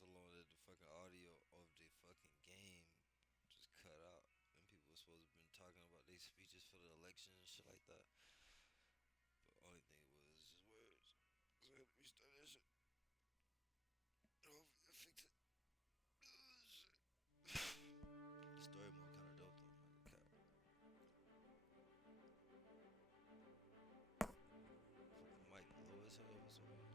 so long that the fucking audio of the fucking game just cut out. And people were supposed to have been talking about their speeches for the election and shit like that. But only thing was just words. So I had to restart that shit. Hopefully I fix it. The story mode kinda dope though. Like, okay. Fucking Mike low as hell for some reason.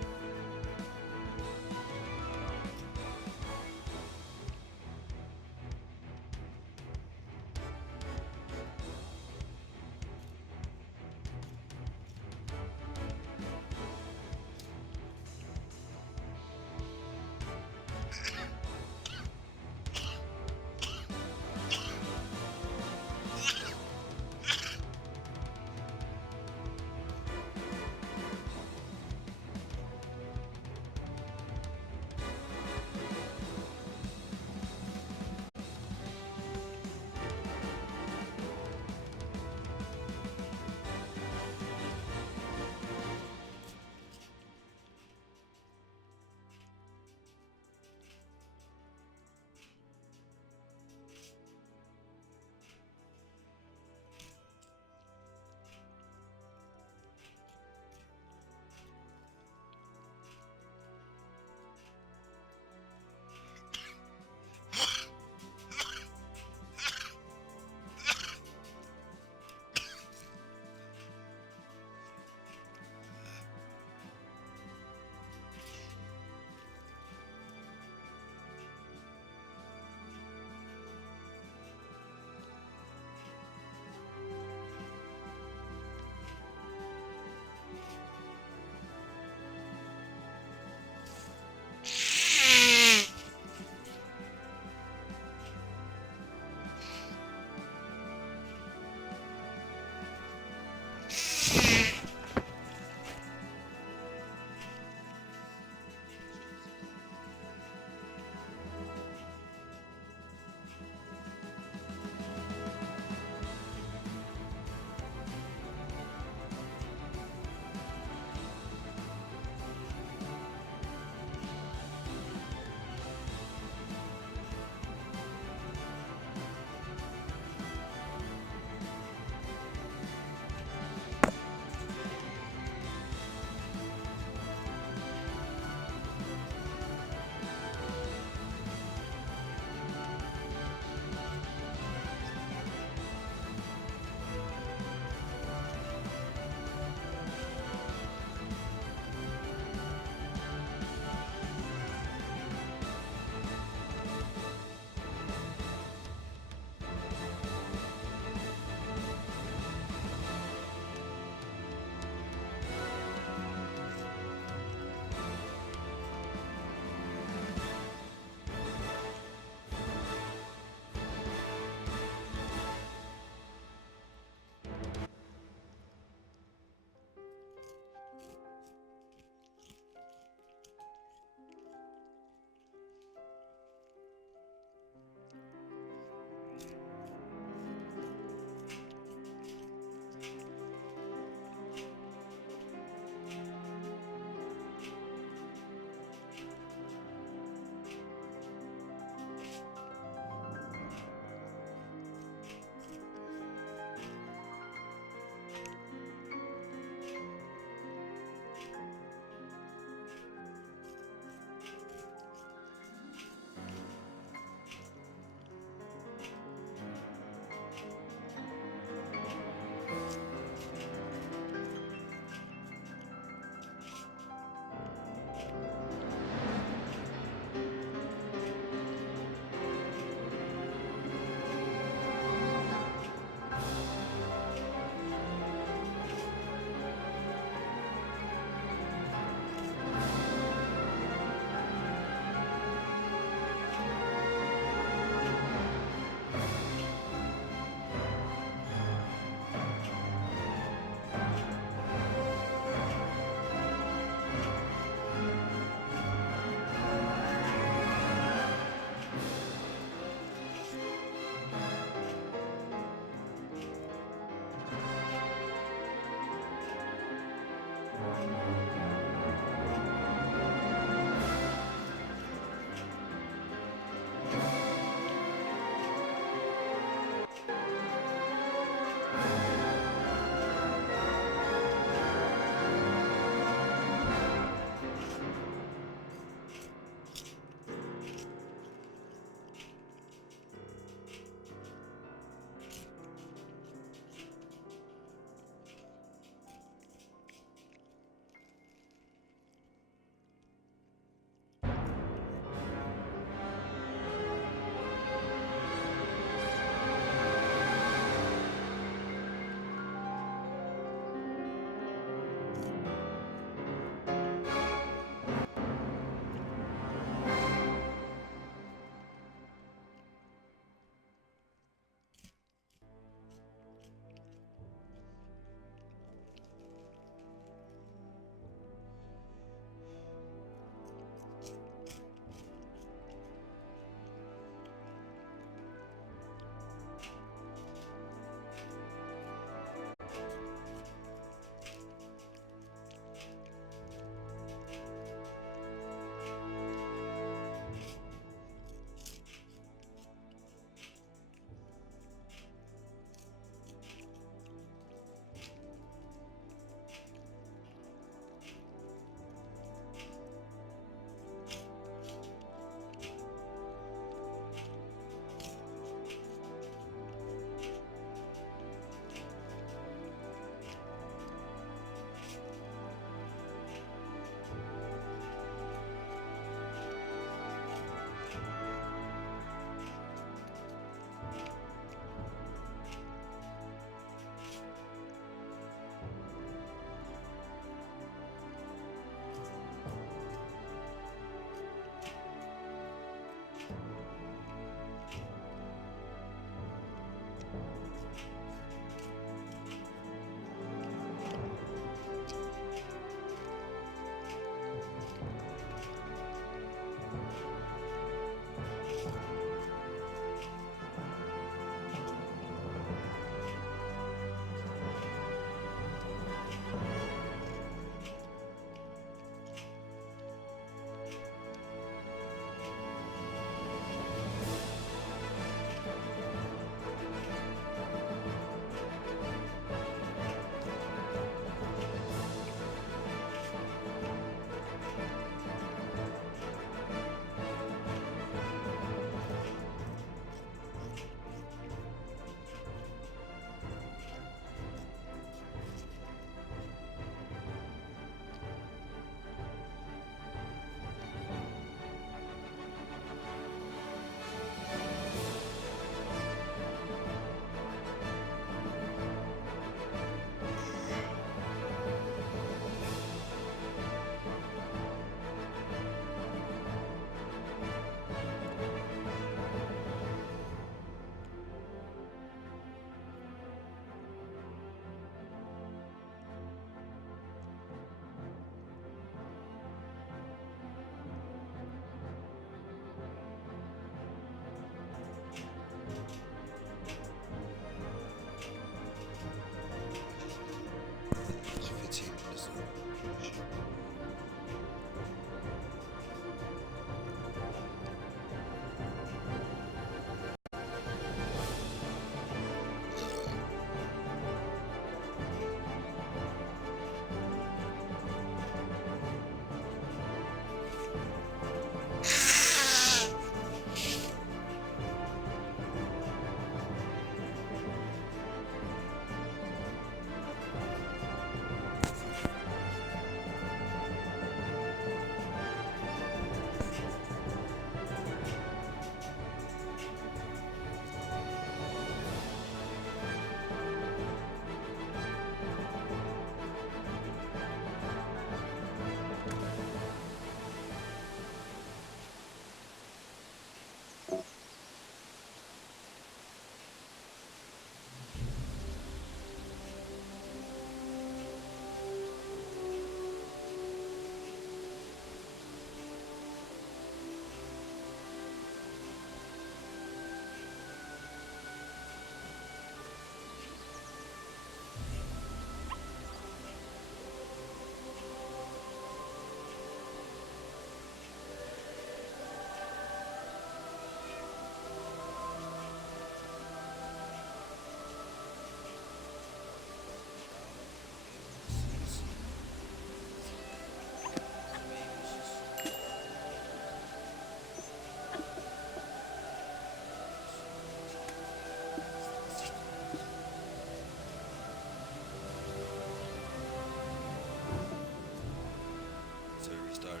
Started.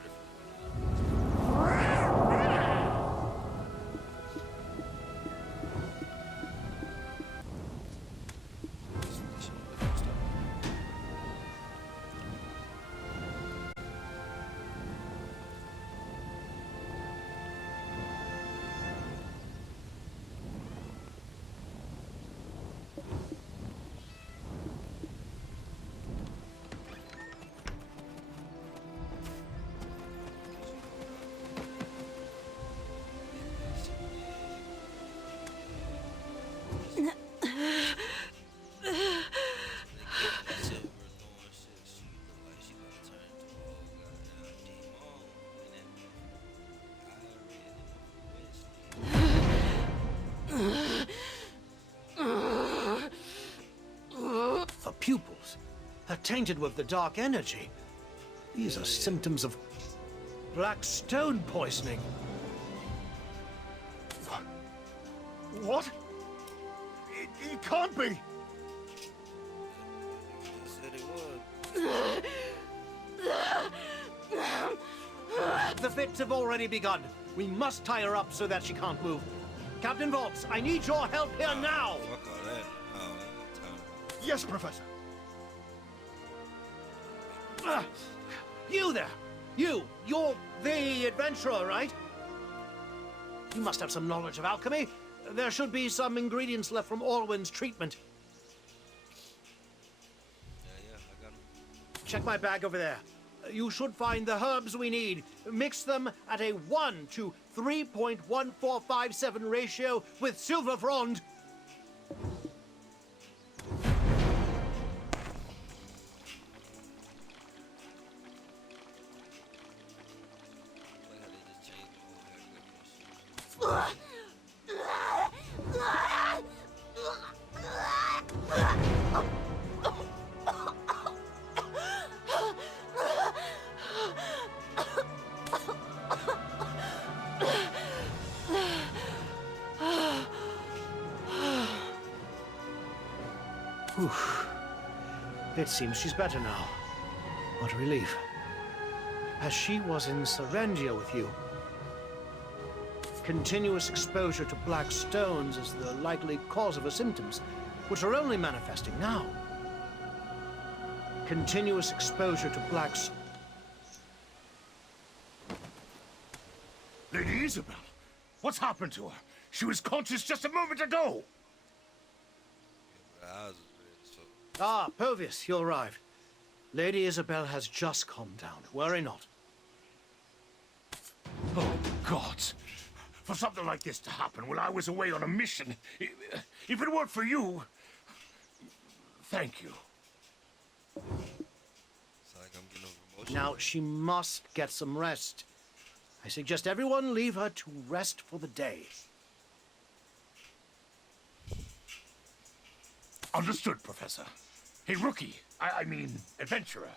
The pupils are tainted with the dark energy. These are symptoms of black stone poisoning. What? It can't be! The fits have already begun. We must tie her up so that she can't move. Captain Volks, I need your help here now! Fuck all that. Oh, I ain't got time. Yes, Professor. You there! You're the adventurer, right? You must have some knowledge of alchemy. There should be some ingredients left from Orwin's treatment. Yeah, I got him. Check my bag over there. You should find the herbs we need. Mix them at a 1 to 3.1457 ratio with silver frond. Like how they just changed the whole hair. Whew. It seems she's better now. What a relief. As she was in Serendia with you. Continuous exposure to black stones is the likely cause of her symptoms, which are only manifesting now. Continuous exposure to black stones. Lady Isabel, what's happened to her? She was conscious just a moment ago. The eyes was red as fuck. Ah, Povius, you arrived. Lady Isabel has just calmed down. Worry not. Oh, gods. For something like this to happen while I was away on a mission, if it weren't for you... Thank you. It's like I'm getting over emotion. Now, she must get some rest. I suggest everyone leave her to rest for the day. Understood, Professor. Hey, rookie. I mean, adventurer.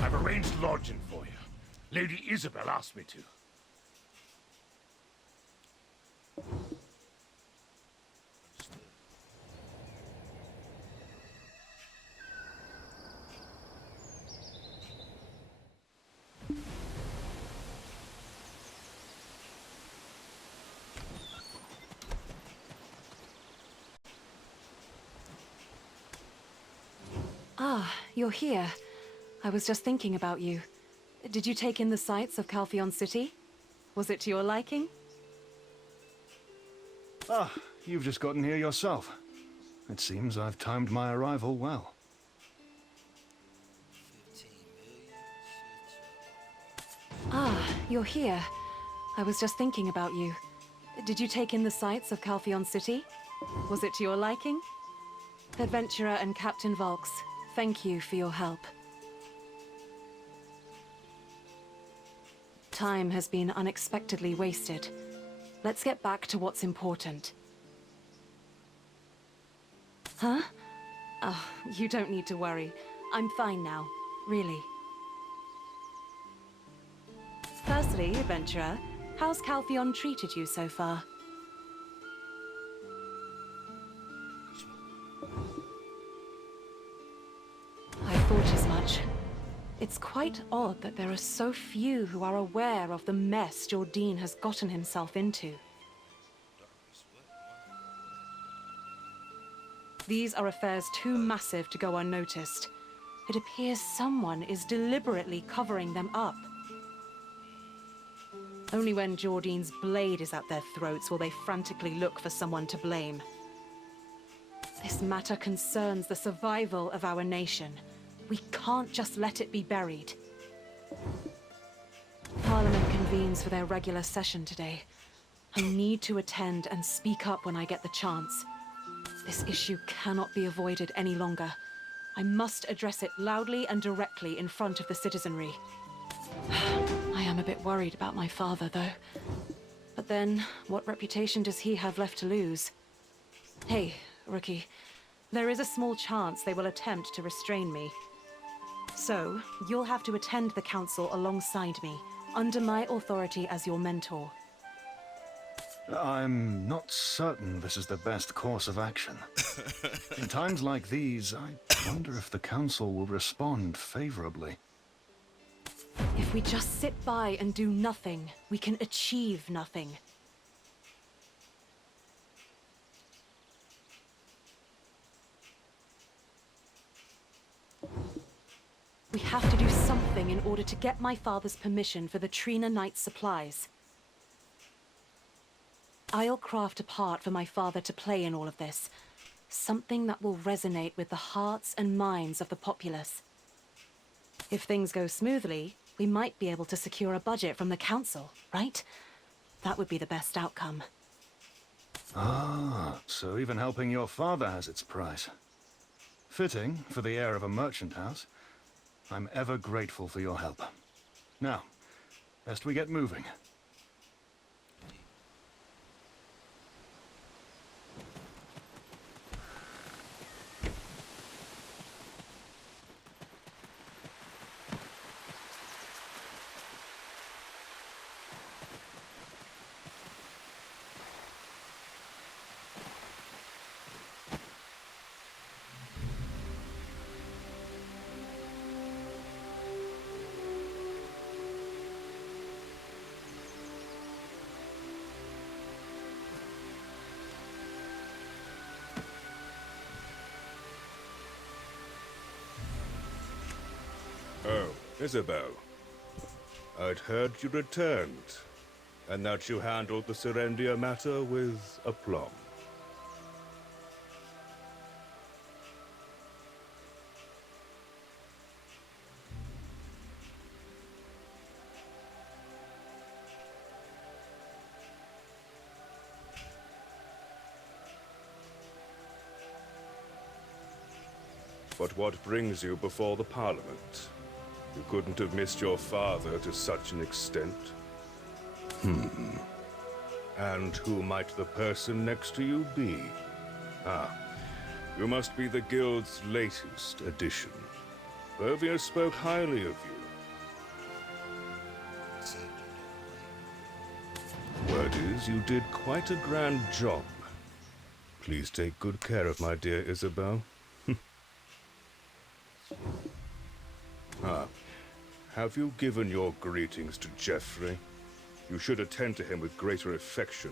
I've arranged lodging for you. Lady Isabel asked me to. Understood. Ah, you're here. I was just thinking about you. Did you take in the sights of Calpheon City? Was it to your liking? Ah, you've just gotten here yourself. It seems I've timed my arrival well. 15 million? Ah, you're here. I was just thinking about you. Did you take in the sights of Calpheon City? Was it to your liking? Adventurer and Captain Volks, thank you for your help. Time has been unexpectedly wasted. Let's get back to what's important. Huh? Oh, you don't need to worry. I'm fine now. really. Firstly, adventurer, how's Calpheon treated you so far? I thought as much. It's quite odd that there are so few who are aware of the mess Jordine has gotten himself into. These are affairs too massive to go unnoticed. It appears someone is deliberately covering them up. Only when Jordine's blade is at their throats will they frantically look for someone to blame. This matter concerns the survival of our nation. We can't just let it be buried. Parliament convenes for their regular session today. I need to attend and speak up when I get the chance. This issue cannot be avoided any longer. I must address it loudly and directly in front of the citizenry. I am a bit worried about my father, though. But then, what reputation does he have left to lose? Hey, rookie. There is a small chance they will attempt to restrain me. So, you'll have to attend the council alongside me, under my authority as your mentor. I'm not certain this is the best course of action. In times like these, I wonder if the council will respond favorably. If we just sit by and do nothing, we can achieve nothing. We have to do something in order to get my father's permission for the Trina Knight supplies. I'll craft a part for my father to play in all of this. Something that will resonate with the hearts and minds of the populace. If things go smoothly, we might be able to secure a budget from the council, right? That would be the best outcome. Ah, so even helping your father has its price. Fitting for the heir of a merchant house. I'm ever grateful for your help. Now, best we get moving. Oh, Isabel. I'd heard you returned, and that you handled the Serendia matter with aplomb. But what brings you before the Parliament? You couldn't have missed your father to such an extent. And who might the person next to you be? Ah, you must be the Guild's latest addition. Vervier spoke highly of you. Word is, you did quite a grand job. Please take good care of my dear Isabel. Have you given your greetings to Geoffrey? You should attend to him with greater affection.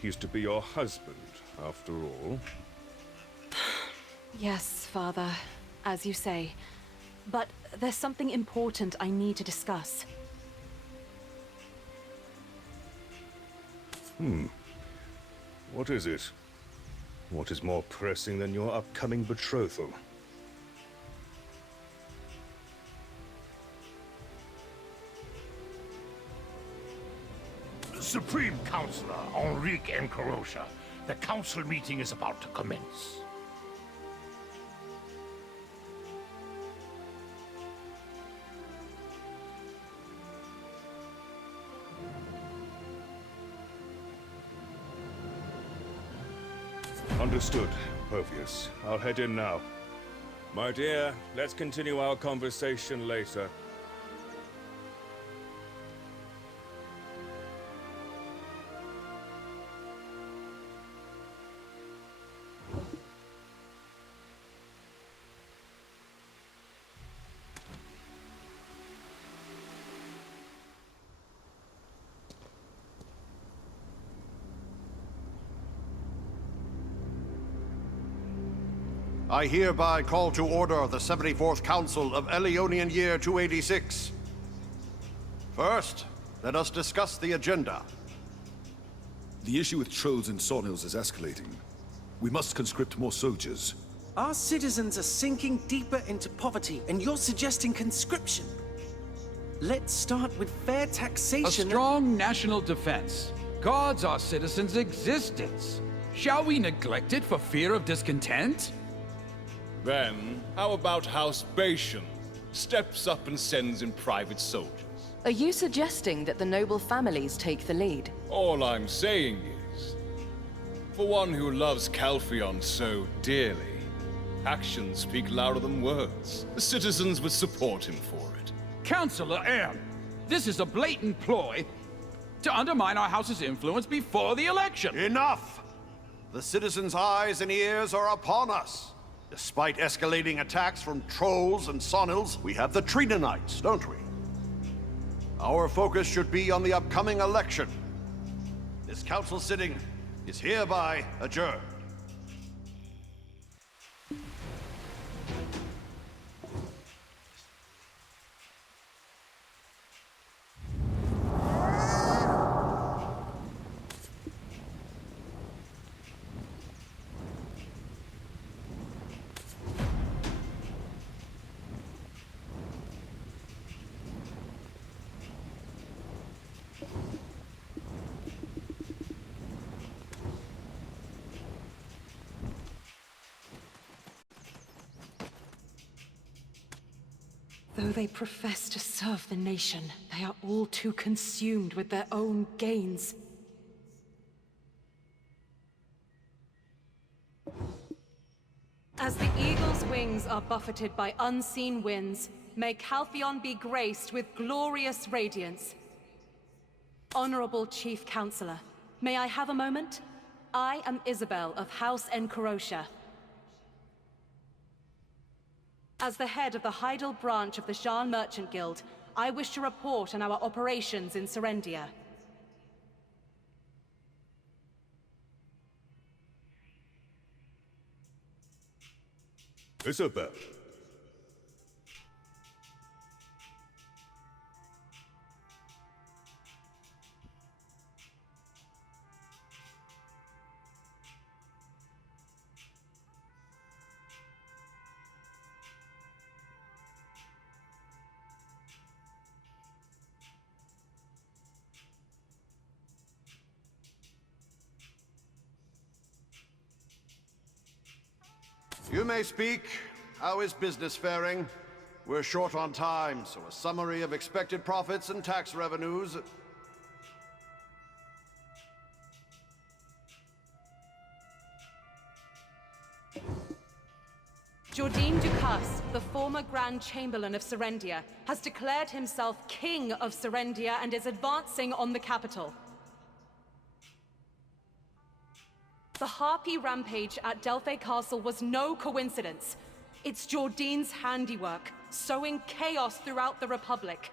He's to be your husband, after all. Yes, Father, as you say. But there's something important I need to discuss. What is it? What is more pressing than your upcoming betrothal? Supreme Councillor Enrique Encarocha, the council meeting is about to commence. Understood, Povius. I'll head in now. My dear, let's continue our conversation later. I hereby call to order the 74th Council of Elionian Year 286. First, let us discuss the agenda. The issue with trolls and sawmills is escalating. We must conscript more soldiers. Our citizens are sinking deeper into poverty, and you're suggesting conscription. Let's start with fair A taxation. strong national defense guards our citizens' existence. Shall we neglect it for fear of discontent? Then, how about House Bation steps up and sends in private soldiers? Are you suggesting that the noble families take the lead? All I'm saying is, for one who loves Calpheon so dearly, actions speak louder than words. The citizens would support him for it. Councillor M, this is a blatant ploy to undermine our house's influence before the election. Enough! The citizens' eyes and ears are upon us. Despite escalating attacks from trolls and sonils, we have the Tridonites, don't we? Our focus should be on the upcoming election. This council sitting is hereby adjourned. Though they profess to serve the nation, they are all too consumed with their own gains. As the eagle's wings are buffeted by unseen winds, may Calpheon be graced with glorious radiance. Honorable Chief Counselor, may I have a moment? I am Isabel of House Encarotia. As the head of the Heidel branch of the Shan Merchant Guild, I wish to report on our operations in Serendia. Isabel. You may speak. How is business faring? We're short on time, so a summary of expected profits and tax revenues. Jourdain Ducasse, the former Grand Chamberlain of Serendia, has declared himself King of Serendia and is advancing on the capital. The Harpy rampage at Delphi Castle was no coincidence. It's Jourdain's handiwork, sowing chaos throughout the Republic.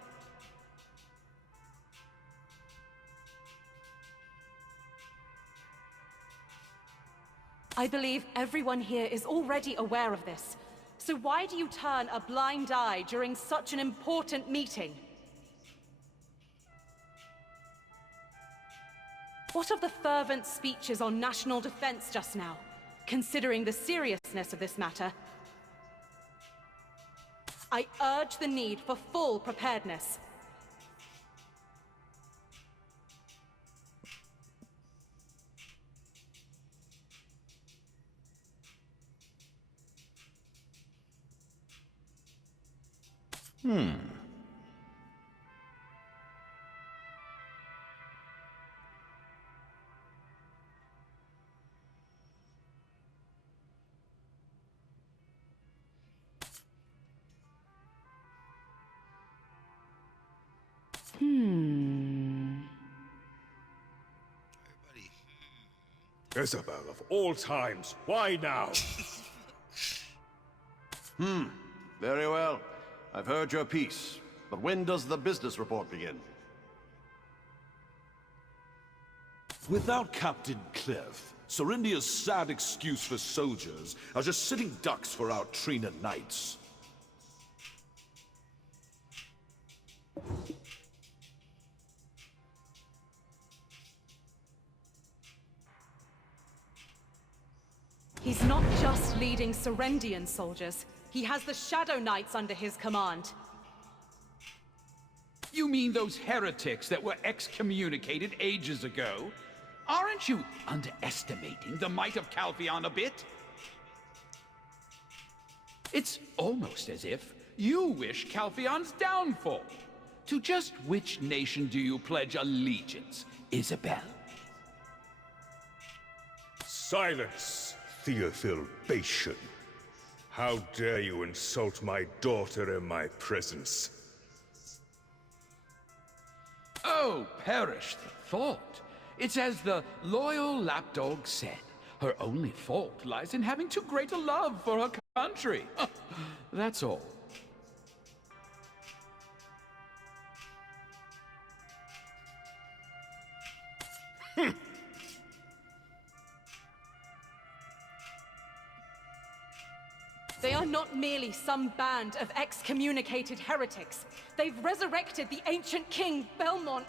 I believe everyone here is already aware of this. So why do you turn a blind eye during such an important meeting? What of the fervent speeches on national defense just now? Considering the seriousness of this matter, I urge the need for full preparedness. Isabel, of all times, why now? Very well. I've heard your piece. But when does the business report begin? Without Captain Clef, Serendia's sad excuse for soldiers are just sitting ducks for our Trina knights. He's not just leading Serendian soldiers. He has the Shadow Knights under his command. You mean those heretics that were excommunicated ages ago? Aren't you underestimating the might of Calpheon a bit? It's almost as if you wish Calpheon's downfall. To just which nation do you pledge allegiance, Isabel? Silence, Theophil Bation. How dare you insult my daughter in my presence? Oh, perish the thought. It's as the loyal lapdog said. Her only fault lies in having too great a love for her country. That's all. They are not merely some band of excommunicated heretics. They've resurrected the ancient king, Belmont.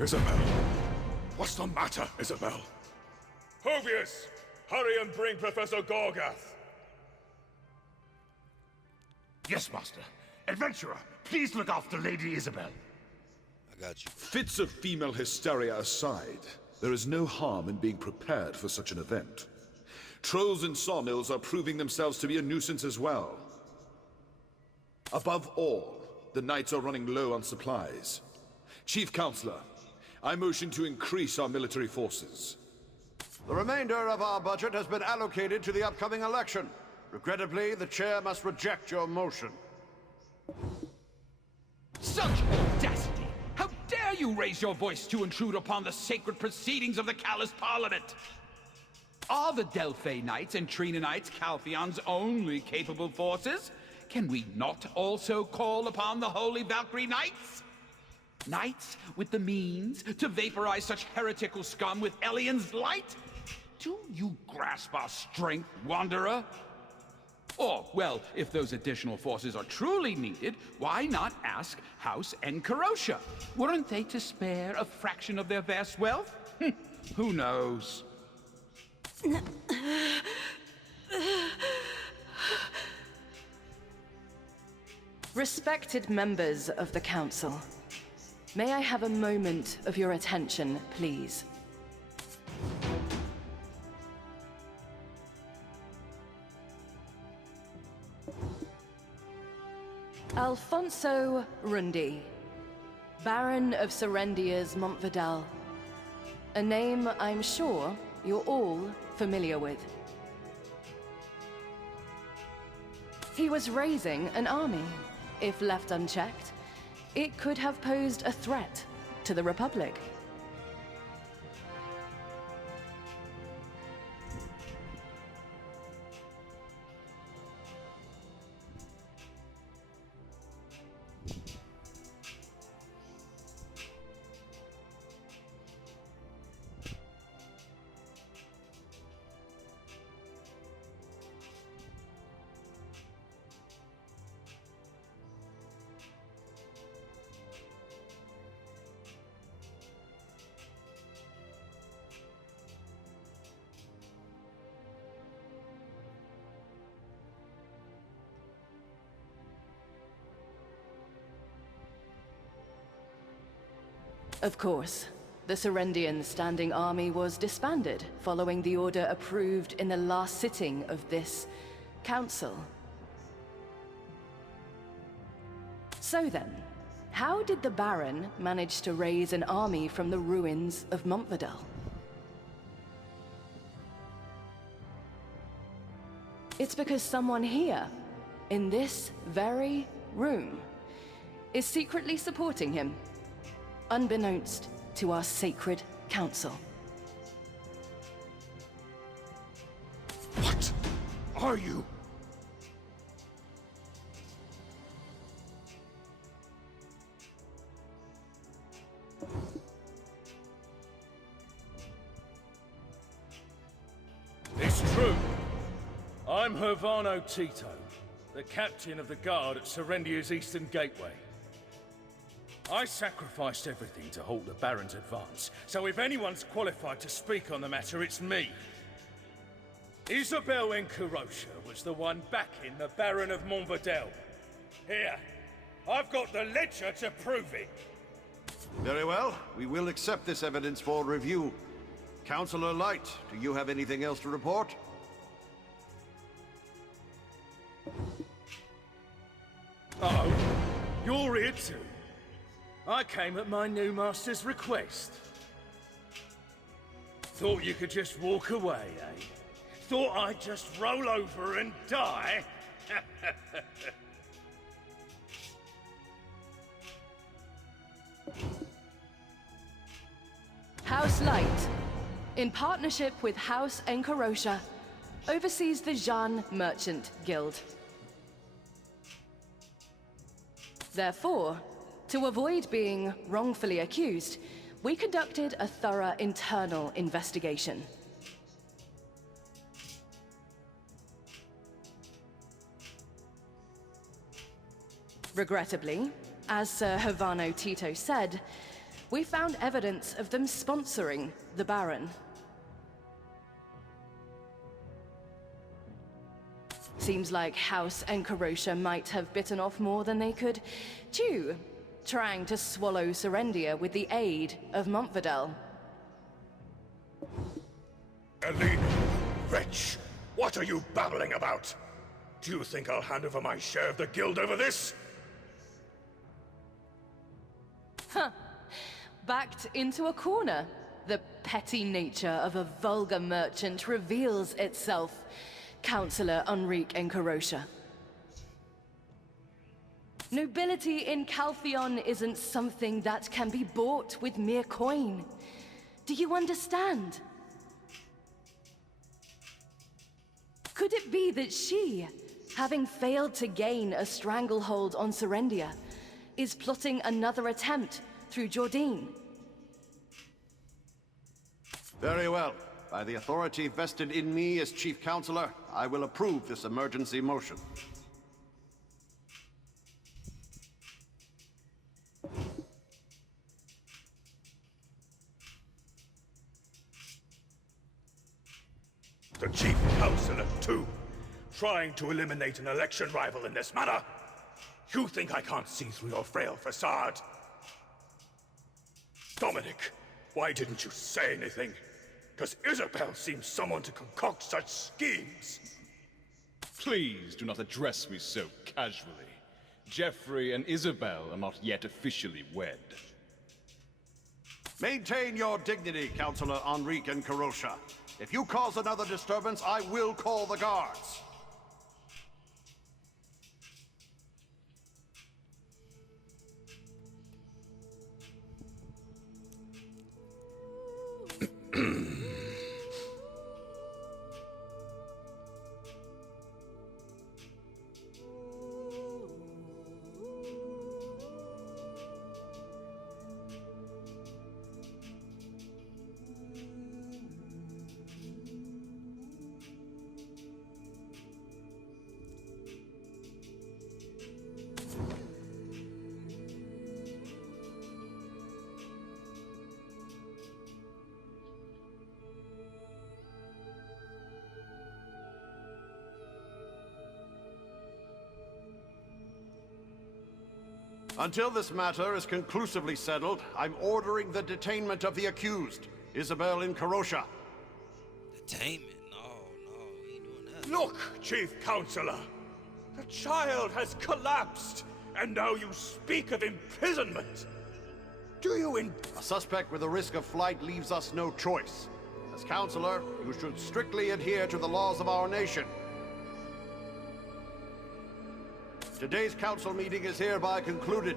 Isabel! What's the matter, Isabel? Hovius! Hurry and bring Professor Gorgath! Yes, Master. Adventurer, please look after Lady Isabel. I got you. Fits of female hysteria aside, there is no harm in being prepared for such an event. Trolls and Sawmills are proving themselves to be a nuisance as well. Above all, the Knights are running low on supplies. Chief Counselor, I motion to increase our military forces. The remainder of our budget has been allocated to the upcoming election. Regrettably, the chair must reject your motion. Such audacity! How dare you raise your voice to intrude upon the sacred proceedings of the Callous Parliament? Are the Delphi Knights and Trina Knights Calpheon's only capable forces? Can we not also call upon the Holy Valkyrie Knights? Knights with the means to vaporize such heretical scum with Elian's light? Do you grasp our strength, Wanderer? Or, well, if those additional forces are truly needed, why not ask House Enkarotia? Weren't they to spare a fraction of their vast wealth? Who knows? Respected members of the Council, may I have a moment of your attention, please? Alfonso Rundi, Baron of Serendia's Montvidal. A name I'm sure you're all familiar with. He was raising an army. If left unchecked, it could have posed a threat to the Republic. Of course, the Serendian standing army was disbanded following the order approved in the last sitting of this council. So then, How did the Baron manage to raise an army from the ruins of Montvidel? It's because someone here, in this very room, is secretly supporting him, unbeknownst to our sacred council. What are you? It's true. I'm Hervano Tito, the captain of the guard at Serendia's Eastern Gateway. I sacrificed everything to halt the Baron's advance, so if anyone's qualified to speak on the matter, it's me. Isabel Encarosha was the one backing the Baron of Montvidel. Here, I've got the ledger to prove it. Very well. We will accept this evidence for review. Councillor Light, do you have anything else to report? Uh-oh. You're here too. I came at my new master's request. Thought you could just walk away, eh? Thought I'd just roll over and die? House Light, in partnership with House Encarosha, oversees the Jeanne Merchant Guild. Therefore, to avoid being wrongfully accused, we conducted a thorough internal investigation. Regrettably, as Sir Hervano Tito said, we found evidence of them sponsoring the Baron. Seems like House Encarosha might have bitten off more than they could chew, trying to swallow Serendia with the aid of Montvidel. Elena, wretch! What are you babbling about? Do you think I'll hand over my share of the guild over this? Huh. Backed into a corner. The petty nature of a vulgar merchant reveals itself, Councillor Enrique Encarosha. Nobility in Calphion isn't something that can be bought with mere coin. Do you understand? Could it be that she, having failed to gain a stranglehold on Serendia, is plotting another attempt through Jordine? Very well. By the authority vested in me as Chief Counselor, I will approve this emergency motion. The Chief Counselor, too. Trying to eliminate an election rival in this manner. You think I can't see through your frail facade? Dominic, why didn't you say anything? Does Isabel seem someone to concoct such schemes? Please do not address me so casually. Geoffrey and Isabel are not yet officially wed. Maintain your dignity, Councillor Enrique Encarosha. If you cause another disturbance, I will call the guards. Until this matter is conclusively settled, I'm ordering the detainment of the accused, Isabel Encarosha. Detainment? No, we ain't doing that. Look, Chief Counselor! The child has collapsed, And now you speak of imprisonment! Do you A suspect with a risk of flight leaves us no choice. As counselor, you should strictly adhere to the laws of our nation. Today's council meeting is hereby concluded.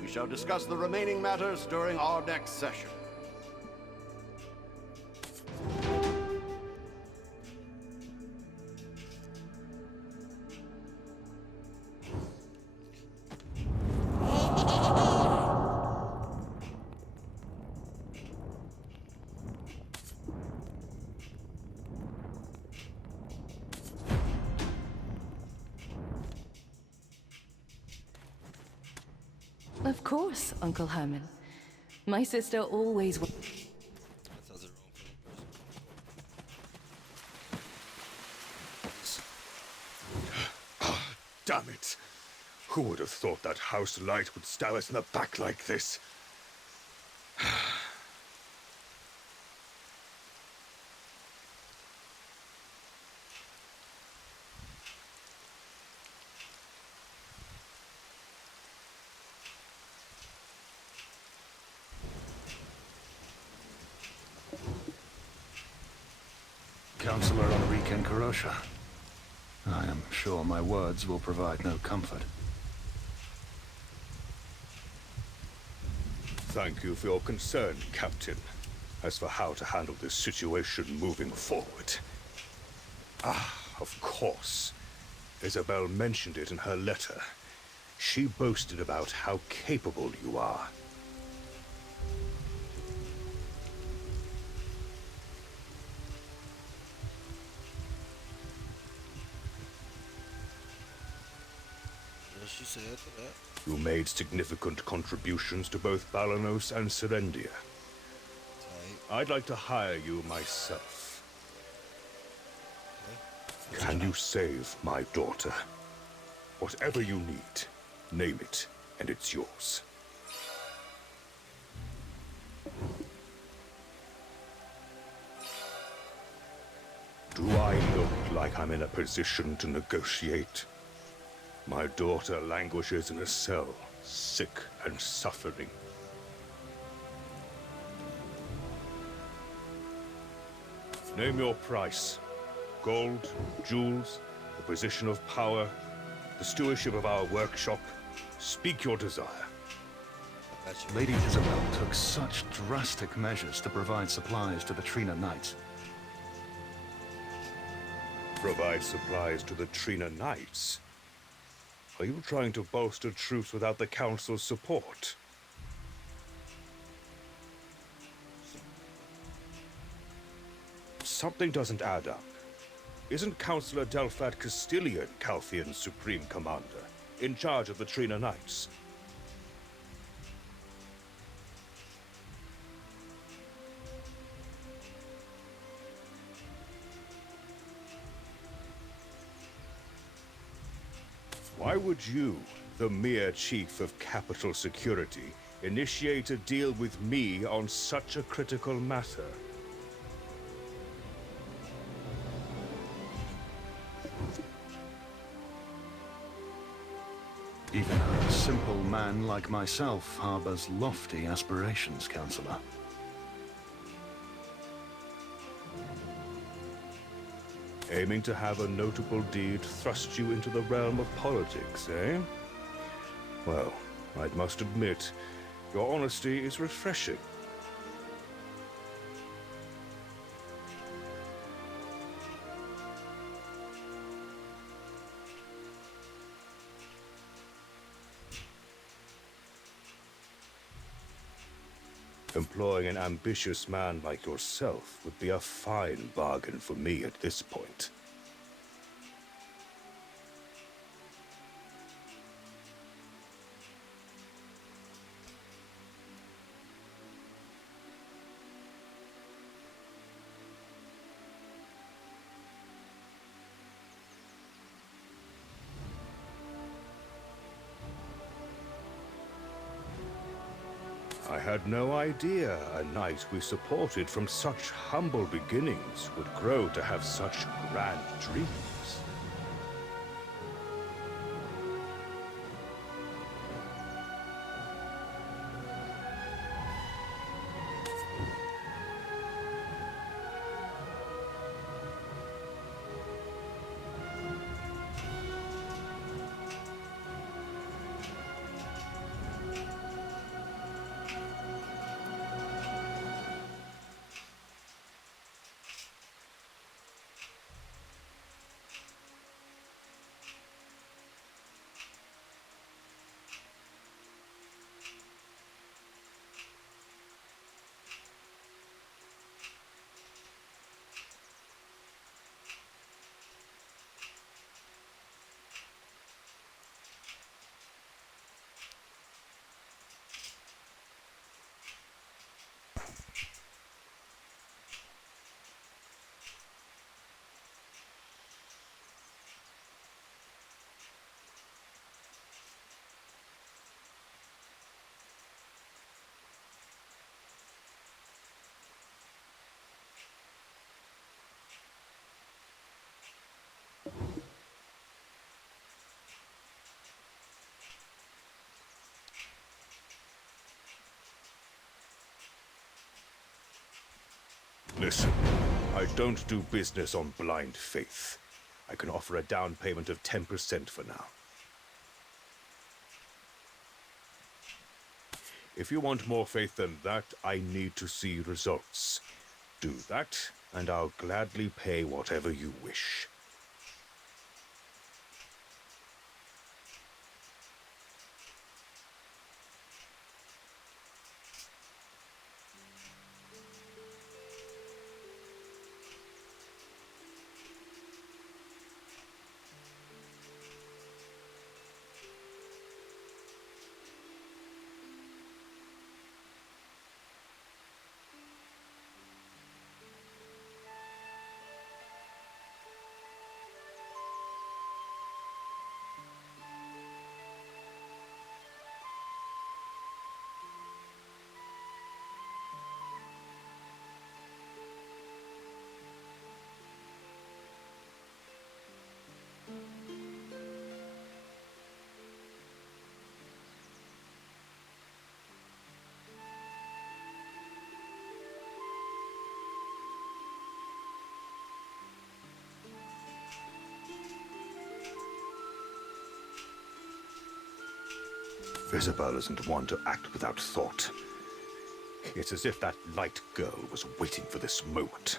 We shall discuss the remaining matters during our next session. Of course, Uncle Herman. My sister always... That sounds the wrong person. Damn it! Who would have thought that house light would stab us in the back like this? Counselor Enrique and Karosha. I am sure my words will provide no comfort. Thank you for your concern, Captain. As for how to handle this situation moving forward... of course. Isabel mentioned it in her letter. She boasted about how capable you are. She said that. You made significant contributions to both Balanos and Serendia. I'd like to hire you myself. Okay. Can you save my daughter? Whatever you need, name it, and it's yours. Do I look like I'm in a position to negotiate? My daughter languishes in a cell, sick and suffering. Name your price. Gold, jewels, the position of power, the stewardship of our workshop. Speak your desire. Lady Isabel took such drastic measures to provide supplies to the Trina Knights. Provide supplies to the Trina Knights? Are you trying to bolster troops without the Council's support? Something doesn't add up. Isn't Councillor Delphad Castilian Calphian's Supreme Commander, in charge of the Trina Knights? Why would you, the mere chief of Capital Security, initiate a deal with me on such a critical matter? Even a simple man like myself harbors lofty aspirations, Counselor. Aiming to have a notable deed thrust you into the realm of politics, eh? Well, I must admit, your honesty is refreshing. Employing an ambitious man like yourself would be a fine bargain for me at this point. I had no idea a knight we supported from such humble beginnings would grow to have such grand dreams. Listen, I don't do business on blind faith. I can offer a down payment of 10% for now. If you want more faith than that, I need to see results. Do that, and I'll gladly pay whatever you wish. Isabel isn't one to act without thought. It's as if that light girl was waiting for this moment.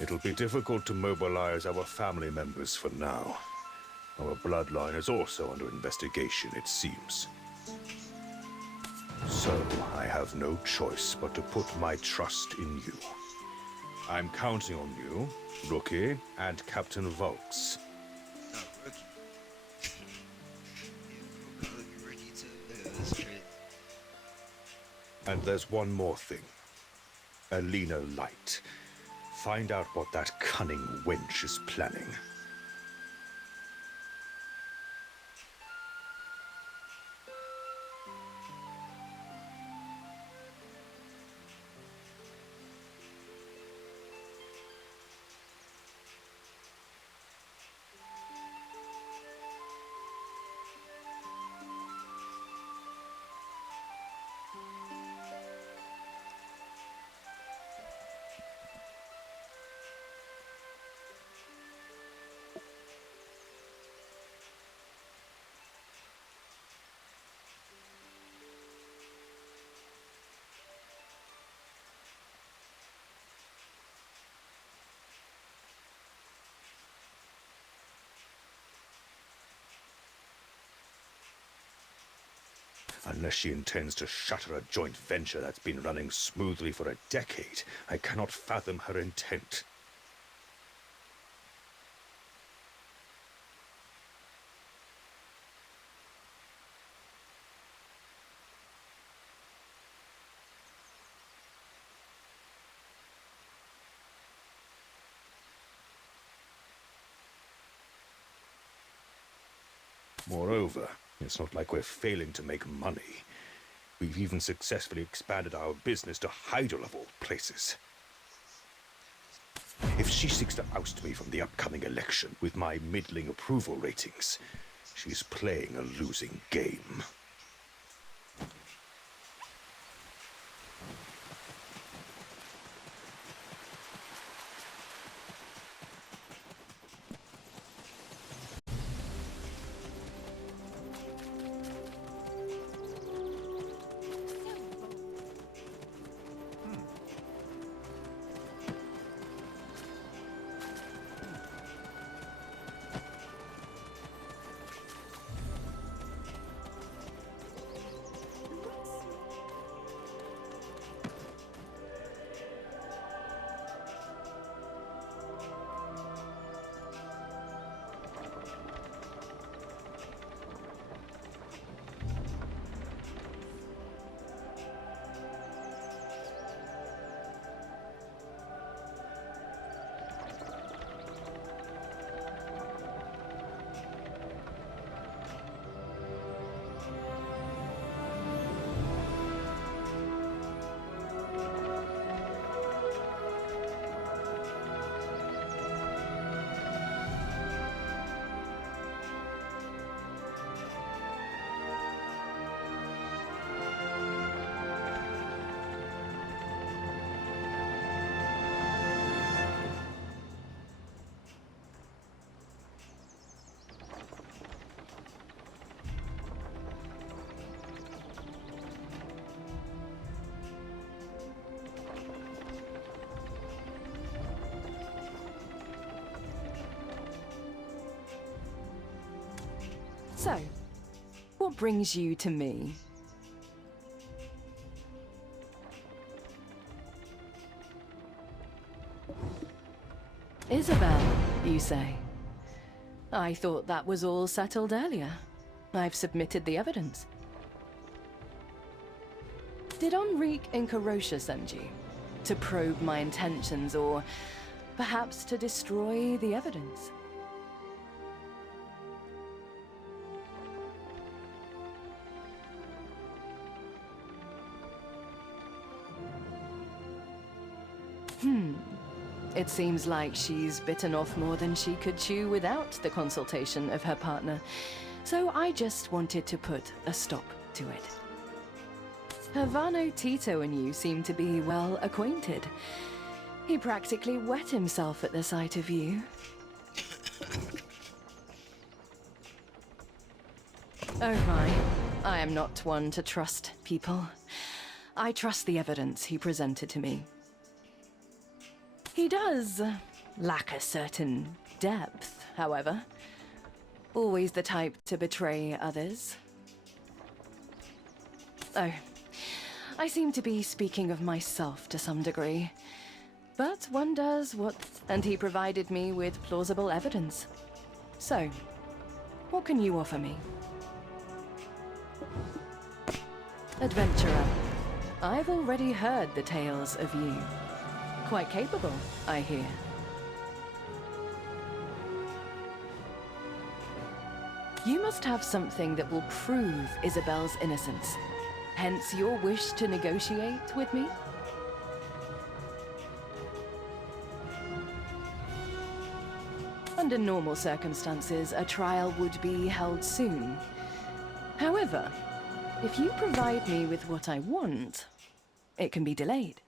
It'll be difficult to mobilize our family members for now. Our bloodline is also under investigation, it seems. So, I have no choice but to put my trust in you. I'm counting on you, Rookie, and Captain Volks. Not Rookie. You calling me Rookie too? That's crazy. And there's one more thing. Alina Light. Find out what that cunning wench is planning. Unless she intends to shutter a joint venture that's been running smoothly for a decade, I cannot fathom her intent. Moreover, it's not like we're failing to make money. We've even successfully expanded our business to Hydel of all places. If she seeks to oust me from the upcoming election with my middling approval ratings, she's playing a losing game. So, what brings you to me? Isabel, you say? I thought that was all settled earlier. I've submitted the evidence. Did Enrique Incarosha send you? To probe my intentions, or perhaps to destroy the evidence? It seems like she's bitten off more than she could chew without the consultation of her partner. So I just wanted to put a stop to it. Hermano Tito and you seem to be well acquainted. He practically wet himself at the sight of you. Oh my, I am not one to trust people. I trust the evidence he presented to me. He does lack a certain depth, however. Always the type to betray others. Oh, I seem to be speaking of myself to some degree. But one does what... And he provided me with plausible evidence. So, what can you offer me? Adventurer, I've already heard the tales of you. Quite capable, I hear. You must have something that will prove Isabel's innocence. Hence your wish to negotiate with me? Under normal circumstances, a trial would be held soon. However, if you provide me with what I want, it can be delayed.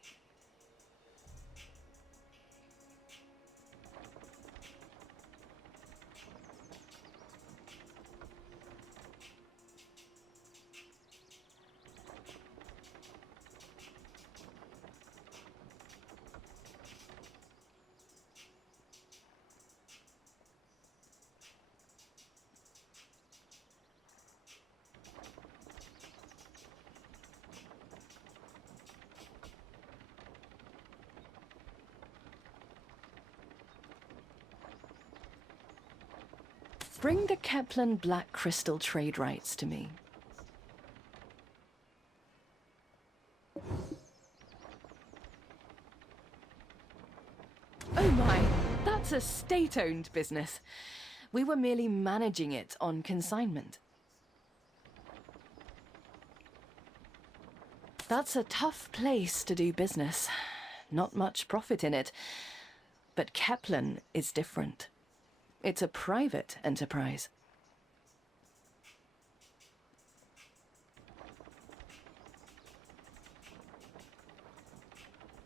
Bring the Kepler Black Crystal trade rights to me. Oh my, that's a state-owned business. We were merely managing it on consignment. That's a tough place to do business. Not much profit in it. But Kepler is different. It's a private enterprise.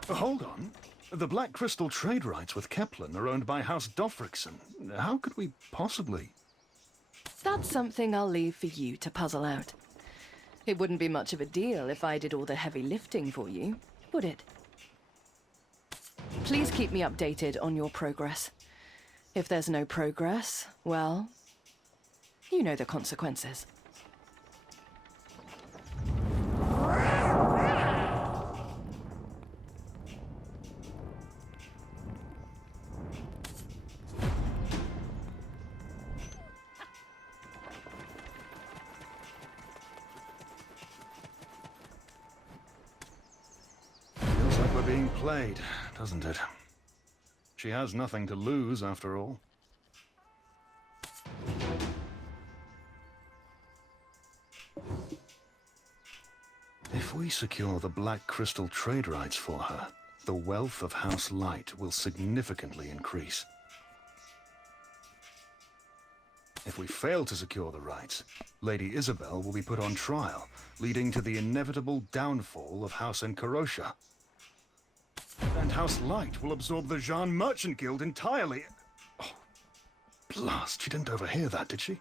Hold on. The Black Crystal trade rights with Kepler are owned by House Dofrickson. How could we possibly... That's something I'll leave for you to puzzle out. It wouldn't be much of a deal if I did all the heavy lifting for you, would it? Please keep me updated on your progress. If there's no progress, well, you know the consequences. Feels like we're being played, doesn't it? She has nothing to lose, after all. If we secure the Black Crystal trade rights for her, the wealth of House Light will significantly increase. If we fail to secure the rights, Lady Isabel will be put on trial, leading to the inevitable downfall of House Incarosha. And House Light will absorb the Jean Merchant Guild entirely. Oh, blast, she didn't overhear that, did she?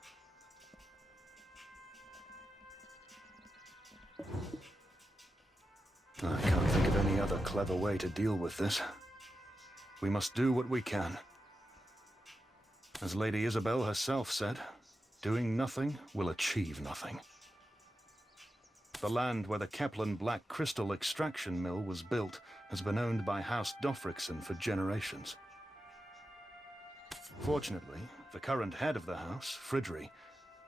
I can't think of any other clever way to deal with this. We must do what we can. As Lady Isabel herself said, Doing nothing will achieve nothing. The land where the Kepler Black Crystal extraction mill was built has been owned by House Dofrickson for generations. Fortunately, the current head of the house, Fridry,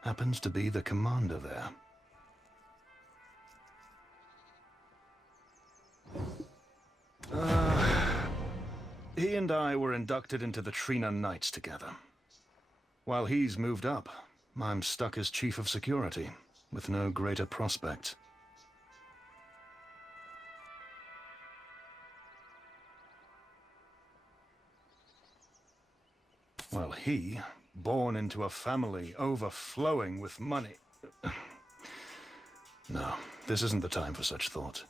happens to be the commander there. He and I were inducted into the Trina Knights together. While he's moved up, I'm stuck as Chief of Security, with no greater prospects. While he, born into a family overflowing with money... No, this isn't the time for such thoughts.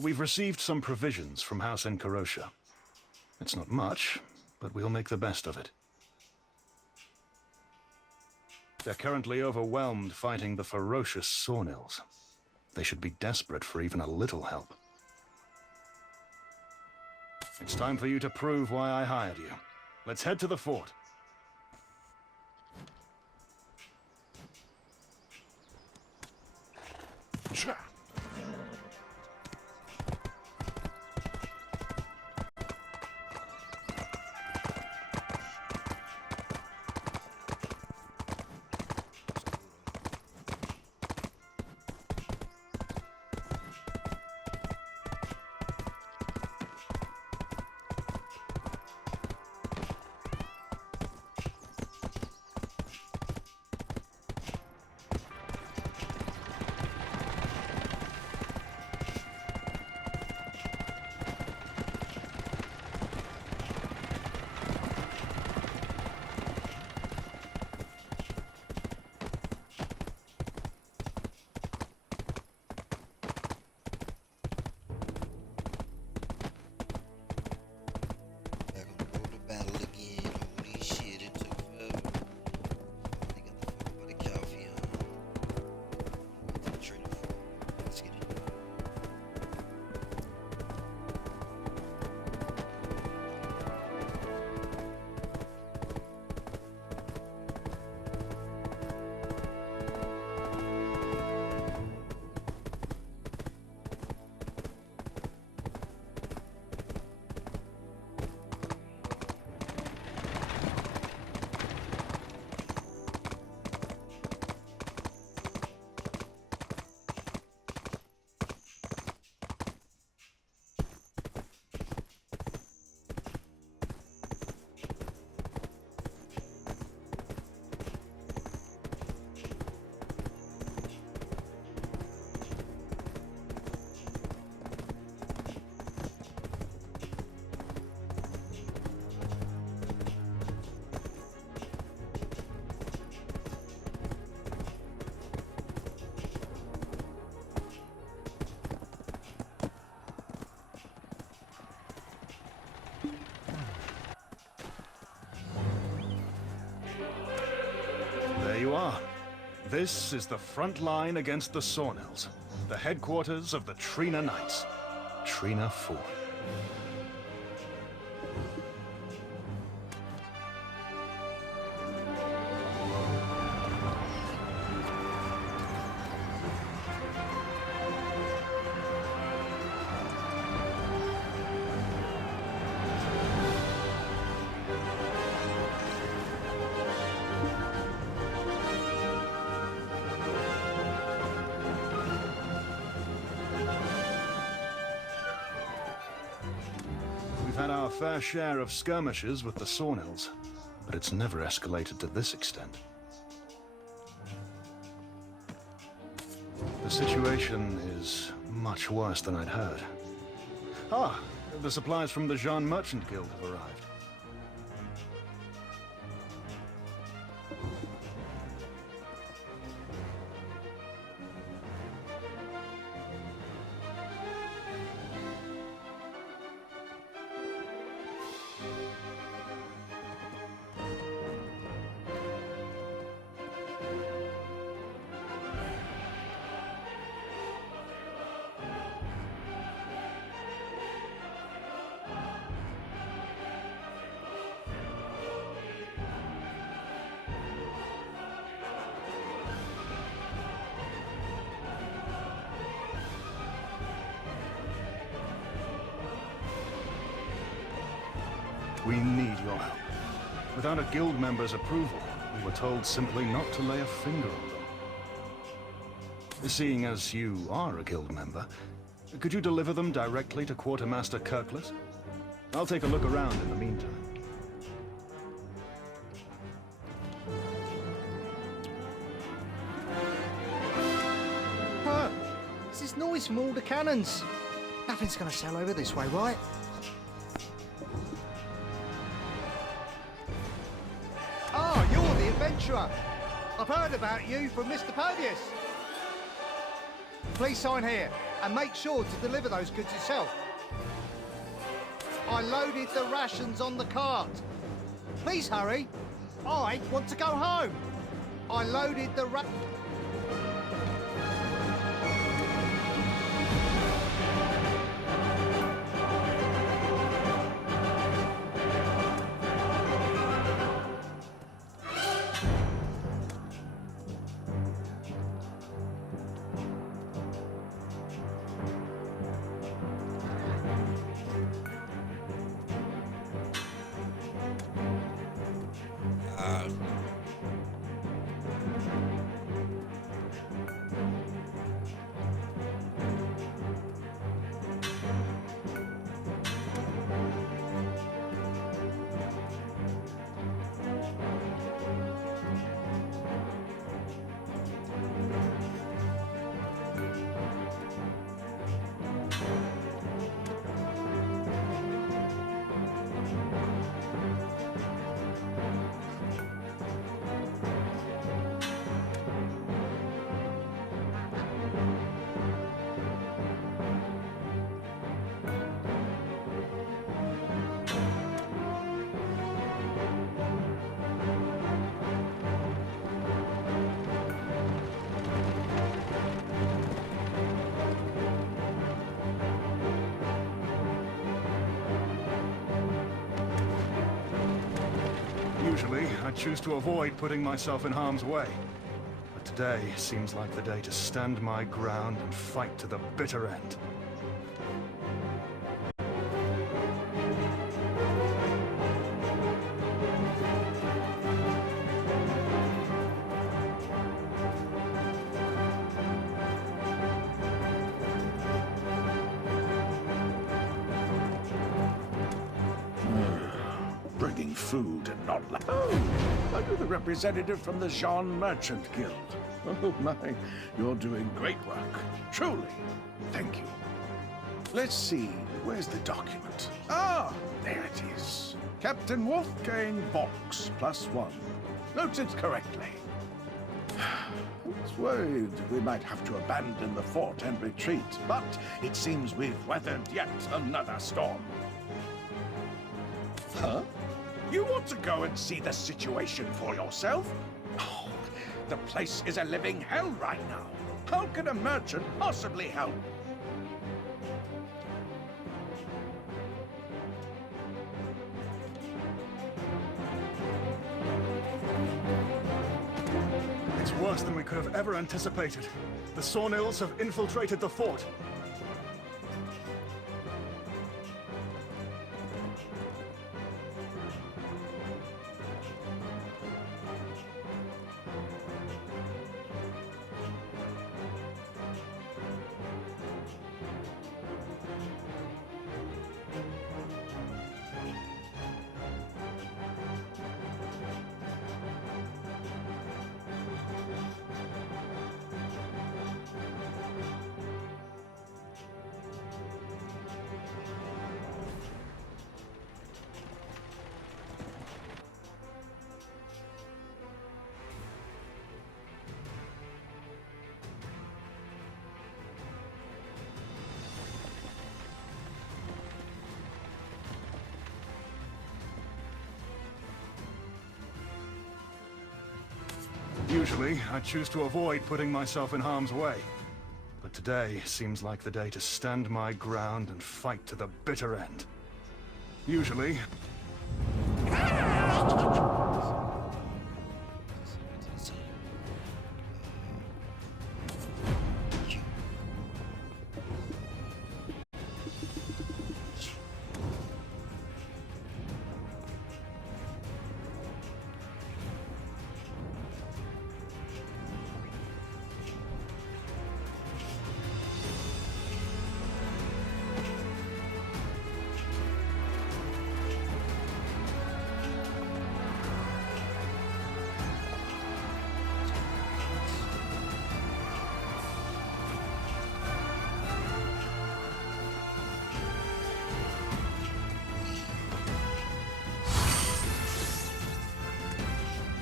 We've received some provisions from House Enkarosha. It's not much, but we'll make the best of it. They're currently overwhelmed fighting the ferocious Sawnills. They should be desperate for even a little help. It's time for you to prove why I hired you. Let's head to the fort. There you are. This is the front line against the Sawnills, the headquarters of the Trina Knights. Trina Fort. We've had our fair share of skirmishes with the Sawnills, but it's never escalated to this extent. The situation is much worse than I'd heard. Ah, the supplies from the Jean Merchant Guild have arrived. We need your help. Without a guild member's approval, we were told simply not to lay a finger on them. Seeing as you are a guild member, could you deliver them directly to Quartermaster Kirklis? I'll take a look around in the meantime. This is noise from all the cannons. Nothing's gonna sail over this way, right? Ah, you're the adventurer. I've heard about you from Mr. Podius. Please sign here, and make sure to deliver those goods yourself. I loaded the rations on the cart. Please hurry. I want to go home. I loaded the Usually, I choose to avoid putting myself in harm's way. But today seems like the day to stand my ground and fight to the bitter end. Bringing food and not... Oh, are you the representative from the Jean Merchant Guild? Oh my, you're doing great work. Truly. Thank you. Let's see, where's the document? Ah, there it is. Captain Wolfgang Vox, +1. Noted correctly. I was worried we might have to abandon the fort and retreat, but it seems we've weathered yet another storm. Huh? You want to go and see the situation for yourself? Oh, the place is a living hell right now. How can a merchant possibly help? It's worse than we could have ever anticipated. The Sawnills have infiltrated the fort. Usually, I choose to avoid putting myself in harm's way. But today seems like the day to stand my ground and fight to the bitter end. Usually...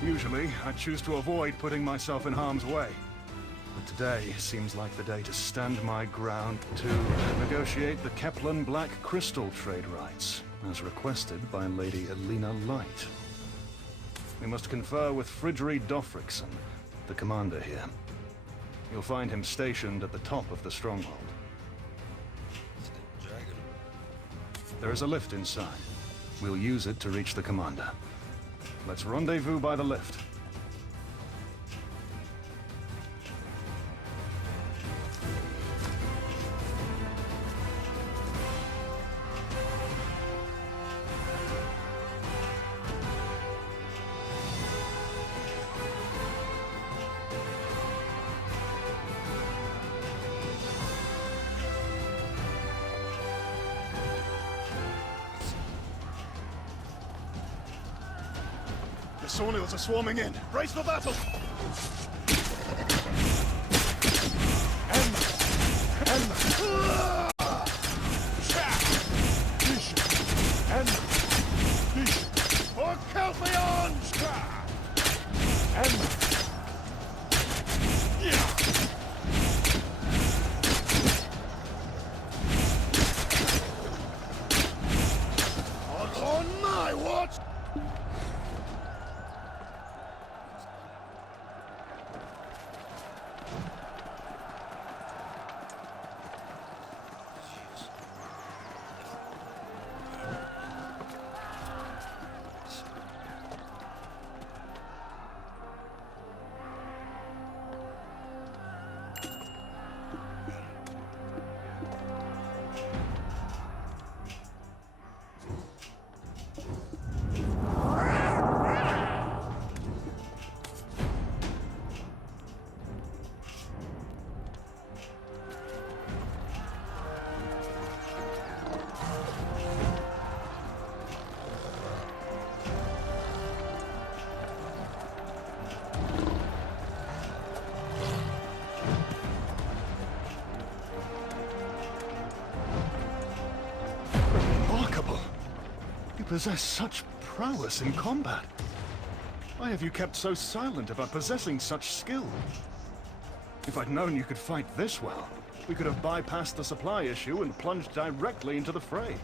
Usually, I choose to avoid putting myself in harm's way. But today seems like the day to stand my ground to negotiate the Keplan Black Crystal trade rights, as requested by Lady Elena Light. We must confer with Fridri Dofrickson, the commander here. You'll find him stationed at the top of the stronghold. There is a lift inside. We'll use it to reach the commander. Let's rendezvous by the lift. The Sawnils are swarming in. Brace for battle! For Calpheons! On my watch! Possess such prowess in combat. Why have you kept so silent about possessing such skill? If I'd known you could fight this well, we could have bypassed the supply issue and plunged directly into the fray.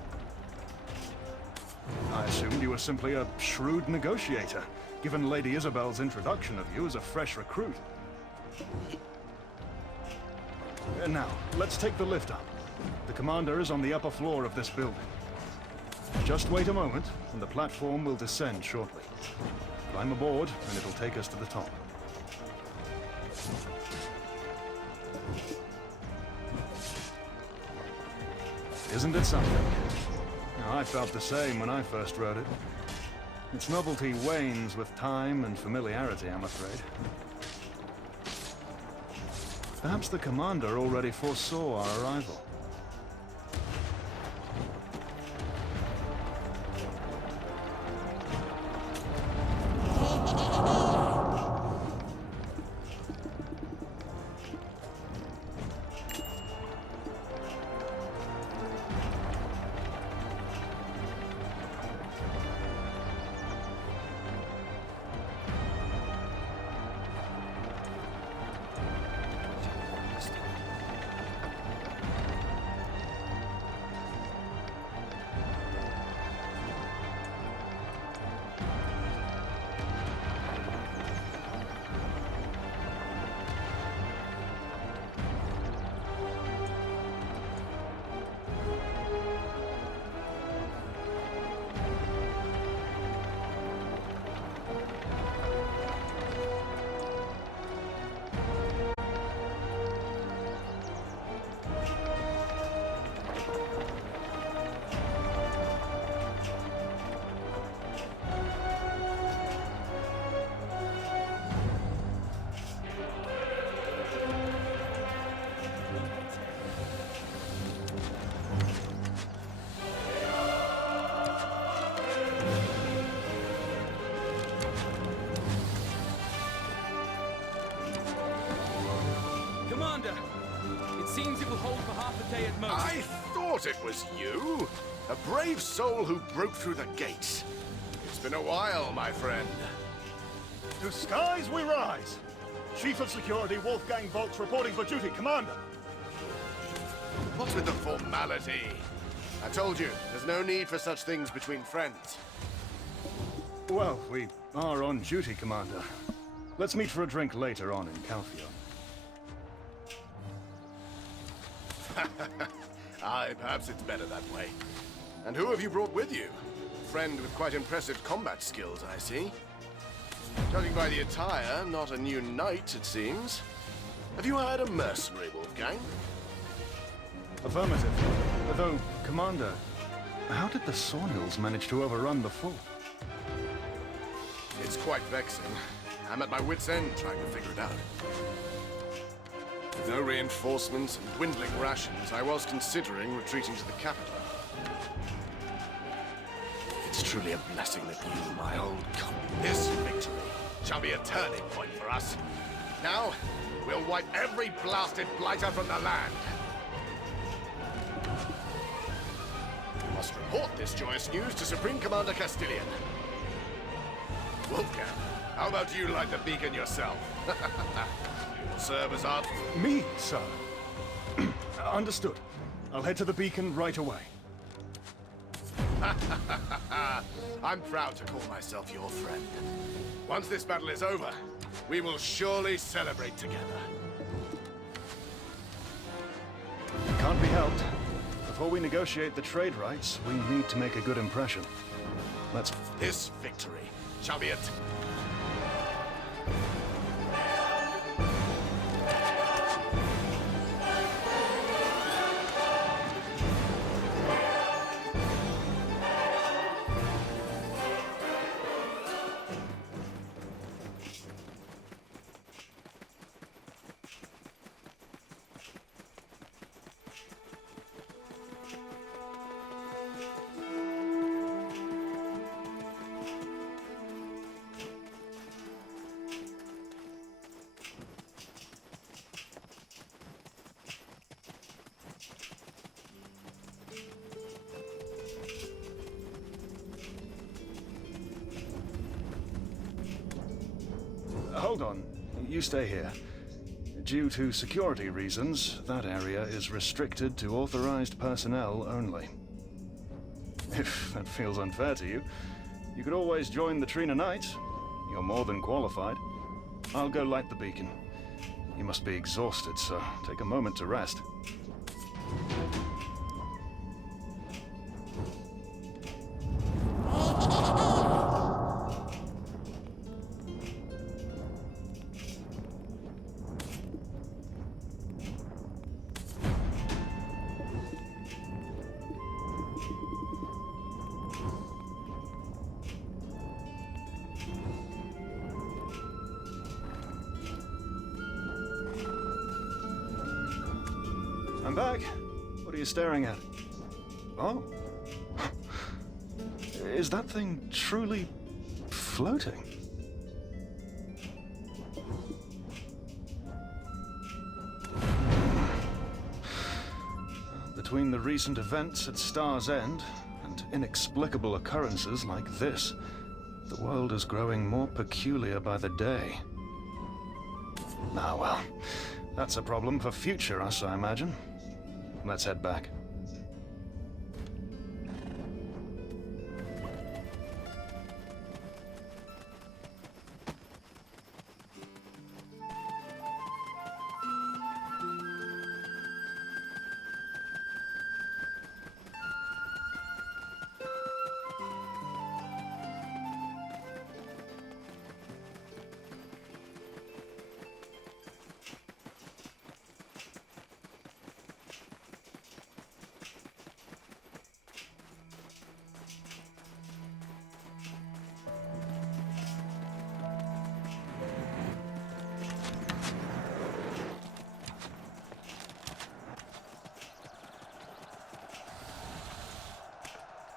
I assumed you were simply a shrewd negotiator, given Lady Isabel's introduction of you as a fresh recruit. Now, let's take the lift up. The commander is on the upper floor of this building. Just wait a moment, and the platform will descend shortly. Climb aboard, and it'll take us to the top. Isn't it something? Now, I felt the same when I first wrote it. Its novelty wanes with time and familiarity, I'm afraid. Perhaps the commander already foresaw our arrival. It seems it will hold for half a day at most. I thought it was you. A brave soul who broke through the gates. It's been a while, my friend. To skies we rise! Chief of Security Wolfgang Volks reporting for duty, Commander. What's with the formality? I told you, there's no need for such things between friends. Well, we are on duty, Commander. Let's meet for a drink later on in Calphion. Aye, perhaps it's better that way. And who have you brought with you? A friend with quite impressive combat skills, I see. Judging by the attire, not a new knight, it seems. Have you hired a mercenary, Wolfgang? Affirmative. Though, Commander, how did the Sawnhills manage to overrun the fort? It's quite vexing. I'm at my wit's end trying to figure it out. With no reinforcements and dwindling rations, I was considering retreating to the capital. It's truly a blessing that you, my old This victory shall be a turning point for us. Now, we'll wipe every blasted blighter from the land. Must report this joyous news to Supreme Commander Castilian. Wolfgang, how about you light the beacon yourself? You'll serve as our... Me, sir? Understood. I'll head to the beacon right away. I'm proud to call myself your friend. Once this battle is over, we will surely celebrate together. Can't be helped. Before we negotiate the trade rights, we need to make a good impression. Let's... This victory shall be a... Hold on. You stay here. Due to security reasons, that area is restricted to authorized personnel only. If that feels unfair to you, you could always join the Trina Knights. You're more than qualified. I'll go light the beacon. You must be exhausted, so take a moment to rest. I'm back. What are you staring at? Oh. Is that thing truly floating? Between the recent events at Star's End and inexplicable occurrences like this, the world is growing more peculiar by the day. Ah, well, that's a problem for future us, I imagine. Let's head back.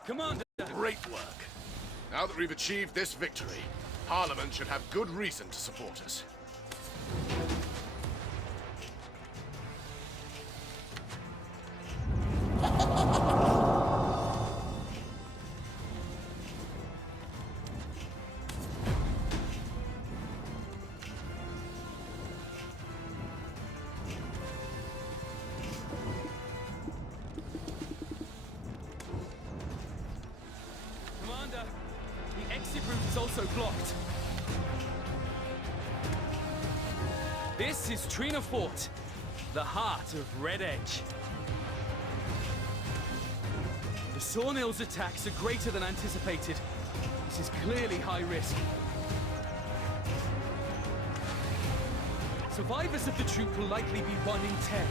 Commander! Great work. Now that we've achieved this victory, Parliament should have good reason to support us. Commander, the exit route is also blocked. This is Trina Fort, the heart of Red Edge. The Sawmill's attacks are greater than anticipated. This is clearly high risk. Survivors of the troop will likely be 1 in 10.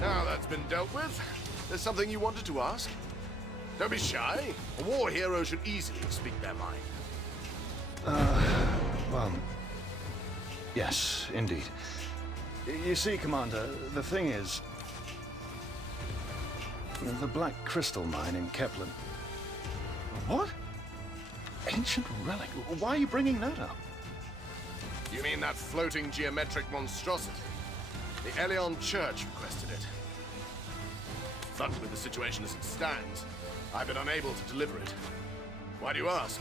Now that's been dealt with, there's something you wanted to ask? Don't be shy. A war hero should easily speak their mind. Well, yes, indeed. You see, Commander, the thing is... the Black Crystal Mine in Kepler. What? Ancient relic? Why are you bringing that up? You mean that floating geometric monstrosity? The Elion Church requested it. But with the situation as it stands, I've been unable to deliver it. Why do you ask?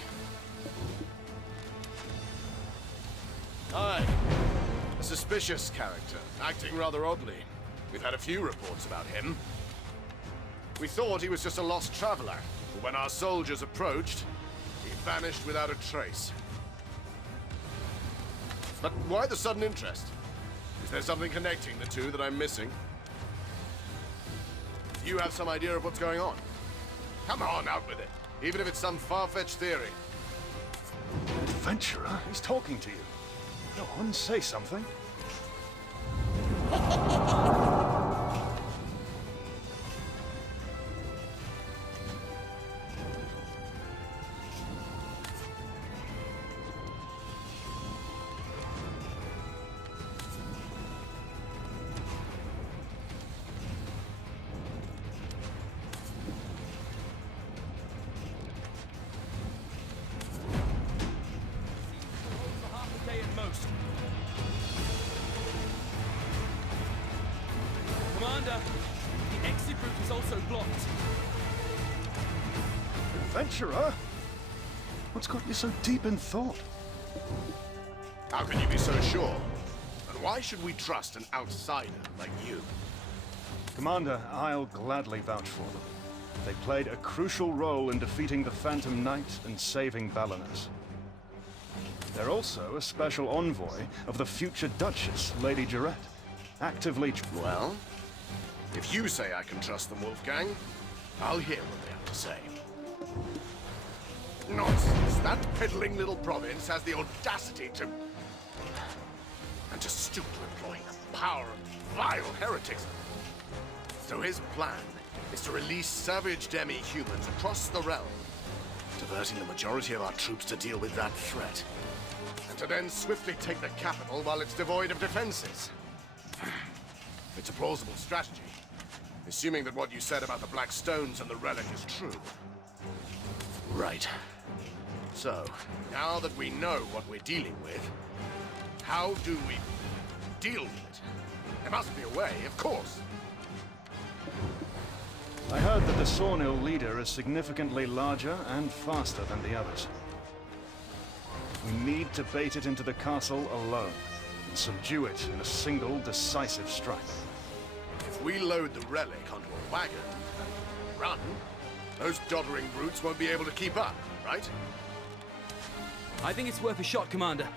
Aye. A suspicious character, acting rather oddly. We've had a few reports about him. We thought he was just a lost traveler, but when our soldiers approached, he vanished without a trace. But why the sudden interest? Is there something connecting the two that I'm missing? Do you have some idea of what's going on? Come on, out with it. Even if it's some far-fetched theory. Adventurer? He's talking to you. Go on, say something. Commander, the exit route is also blocked. Adventurer? What's got you so deep in thought? How can you be so sure? And why should we trust an outsider like you? Commander, I'll gladly vouch for them. They played a crucial role in defeating the Phantom Knight and saving Balinus. They're also a special envoy of the future Duchess, Lady Jarrett. Actively... Well, if you say I can trust them, Wolfgang, I'll hear what they have to say. Nonsense! That piddling little province has the audacity to... and to stoop to employing the power of vile heretics. So his plan is to release savage demi-humans across the realm, diverting the majority of our troops to deal with that threat, and to then swiftly take the capital while it's devoid of defenses. It's a plausible strategy, assuming that what you said about the Black Stones and the relic is true. Right. So, now that we know what we're dealing with, how do we deal with it? There must be a way, of course. I heard that the Sawnil leader is significantly larger and faster than the others. We need to bait it into the castle alone, and subdue it in a single, decisive strike. If we load the relic onto a wagon and run, those doddering brutes won't be able to keep up, right? I think it's worth a shot, Commander.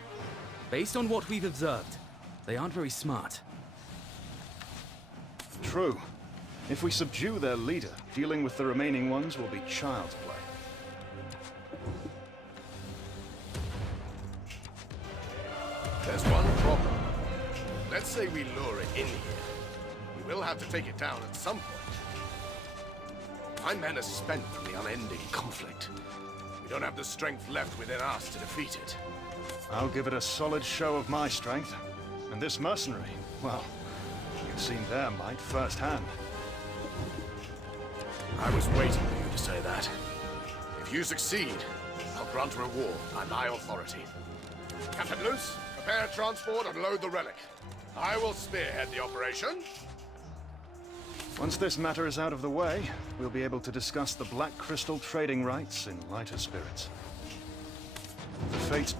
Based on what we've observed, they aren't very smart. True. If we subdue their leader, dealing with the remaining ones will be child's play. There's one problem. Let's say we lure it in here. We will have to take it down at some point. My men are spent from the unending conflict. We don't have the strength left within us to defeat it. I'll give it a solid show of my strength. And this mercenary, well, you've seen their might firsthand. I was waiting for you to say that. If you succeed, I'll grant a reward by my authority. Captain Luce, prepare transport and load the relic. I will spearhead the operation. Once this matter is out of the way, we'll be able to discuss the Black Crystal trading rights in lighter spirits. The fates...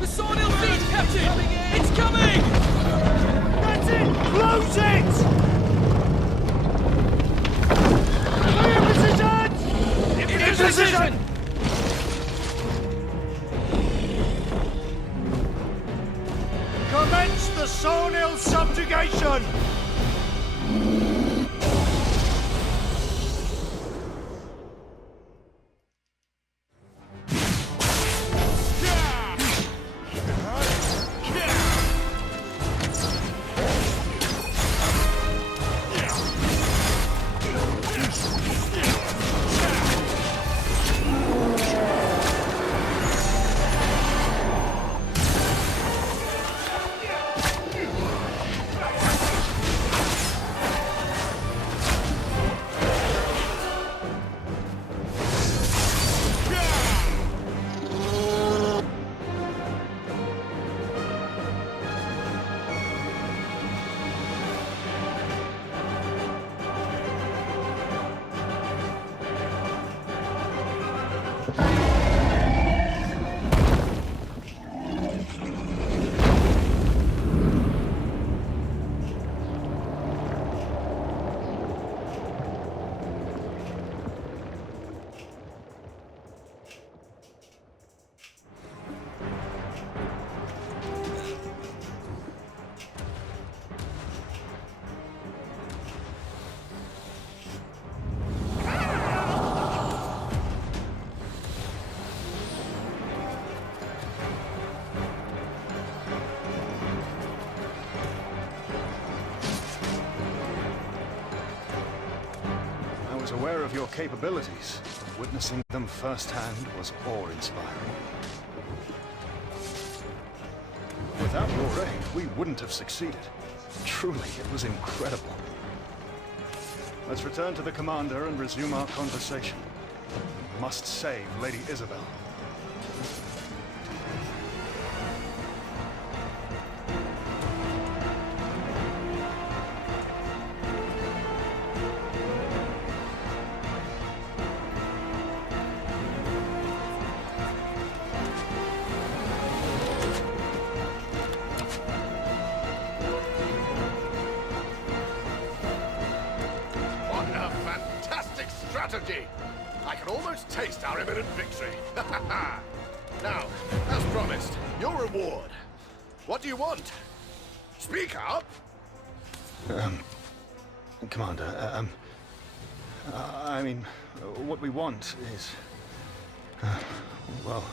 The Sawmill Siege, Captain! It's coming! That's it! Close it! Clear position! In position! Commence the Sawmill subjugation! Aware of your capabilities. Witnessing them firsthand was awe-inspiring. Without your aid, we wouldn't have succeeded. Truly, it was incredible. Let's return to the commander and resume our conversation. We must save Lady Isabel. I can almost taste our imminent victory. Now, as promised, your reward. What do you want? Speak up! Commander, I mean, what we want is... well...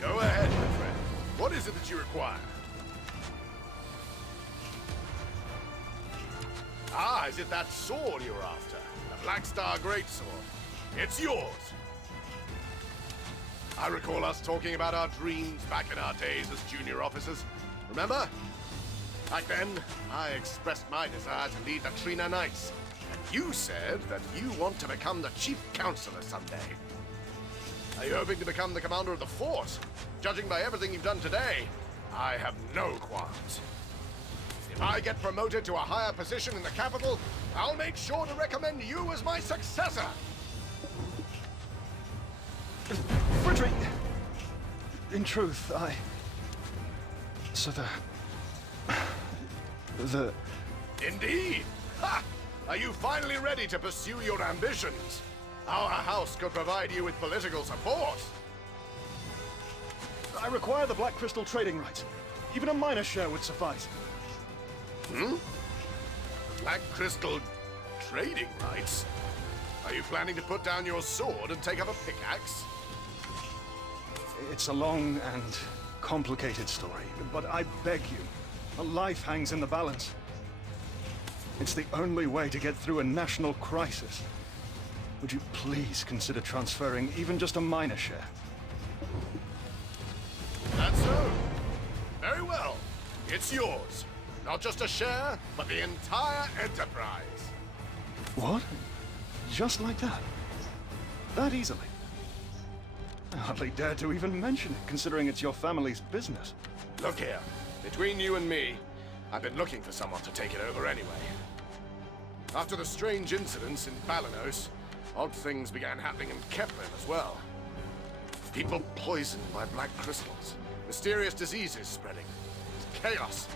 Go ahead, my friend. What is it that you require? Ah, is it that sword you're after? The Black Star Greatsword. It's yours. I recall us talking about our dreams back in our days as junior officers. Remember? Back then, I expressed my desire to lead the Trina Knights. And you said that you want to become the chief counselor someday. Are you hoping to become the commander of the fort? Judging by everything you've done today, I have no qualms. If I get promoted to a higher position in the capital, I'll make sure to recommend you as my successor. Frederick! In truth, So the... Indeed! Ha! Are you finally ready to pursue your ambitions? Our house could provide you with political support. I require the Black Crystal trading rights. Even a minor share would suffice. Hmm? Black Crystal trading rights? Are you planning to put down your sword and take up a pickaxe? It's a long and complicated story, but I beg you, a life hangs in the balance. It's the only way to get through a national crisis. Would you please consider transferring even just a minor share? That's so. Very well. It's yours. Not just a share, but the entire enterprise. What? Just like that? That easily? I hardly dare to even mention it, considering it's your family's business. Look here. Between you and me, I've been looking for someone to take it over anyway. After the strange incidents in Balanos, odd things began happening in Kepler as well. People poisoned by black crystals. Mysterious diseases spreading. Chaos.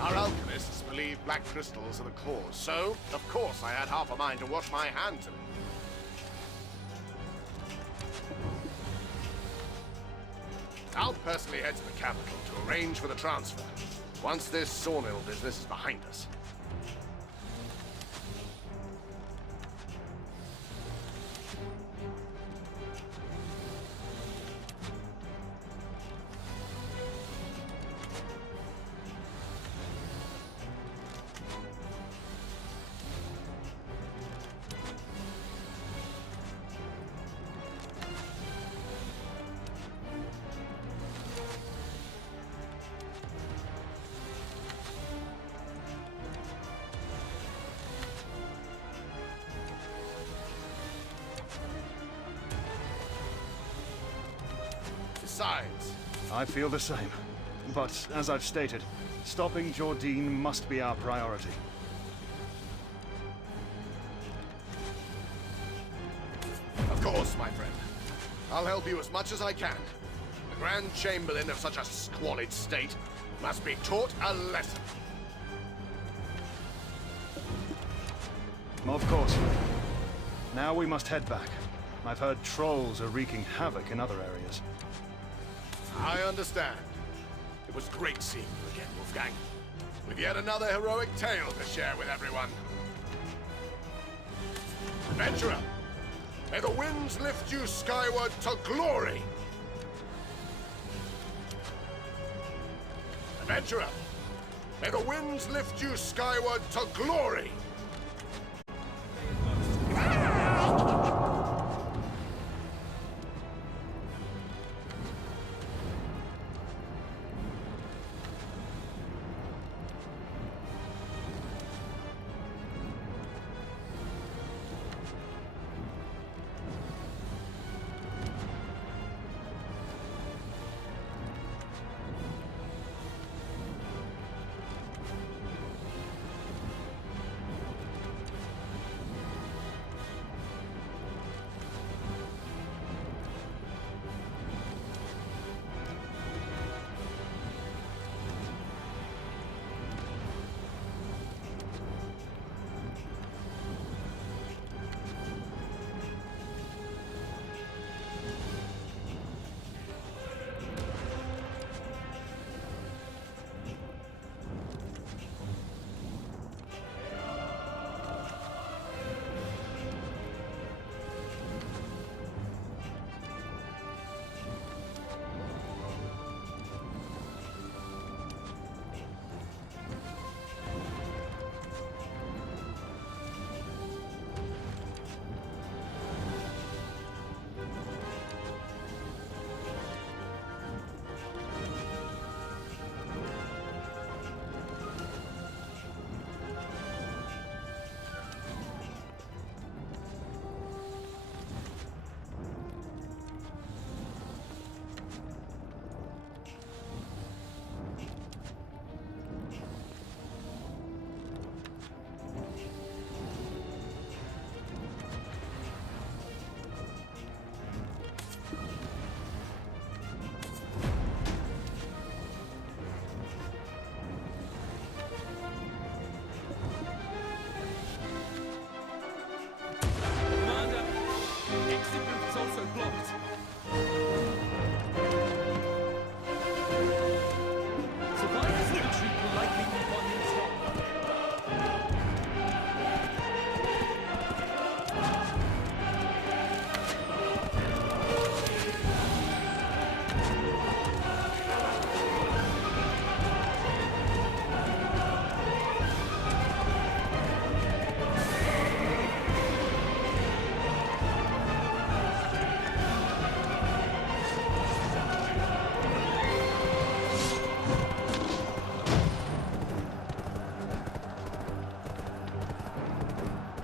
Our alchemists believe black crystals are the cause, so, of course, I had half a mind to wash my hands of it. I'll personally head to the capital to arrange for the transfer, once this sawmill business is behind us. Besides, I feel the same. But, as I've stated, stopping Jordine must be our priority. of course, my friend. I'll help you as much as I can. The Grand Chamberlain of such a squalid state must be taught a lesson. Of course. Now we must head back. I've heard trolls are wreaking havoc in other areas. I understand. It was great seeing you again, Wolfgang. With yet another heroic tale to share with everyone. Adventurer, may the winds lift you skyward to glory! Adventurer, may the winds lift you skyward to glory!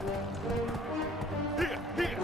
Here, here!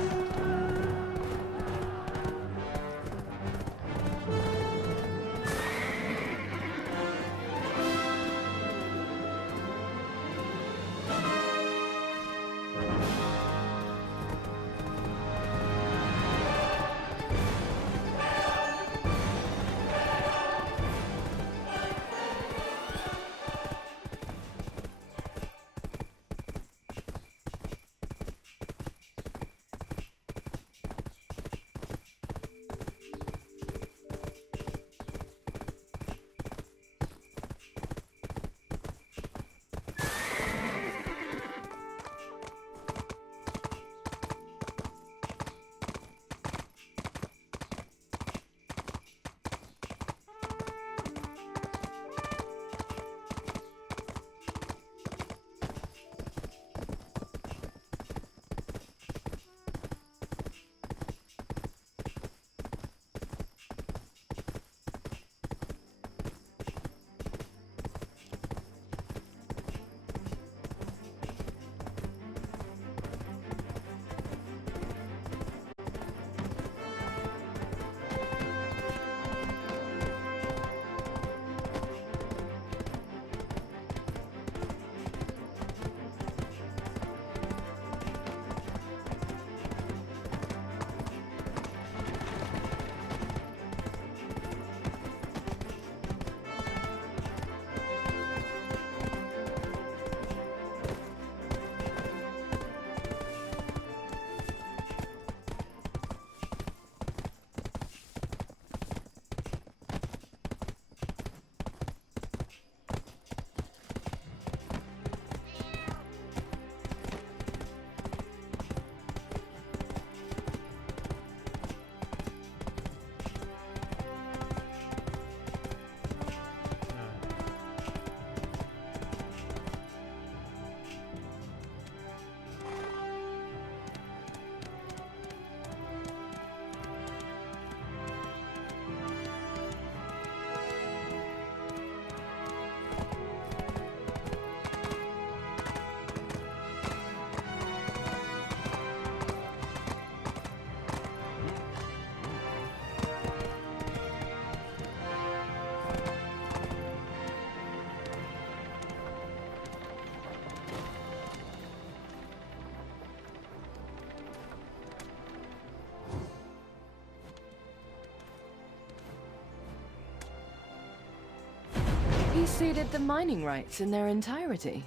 He ceded the mining rights in their entirety.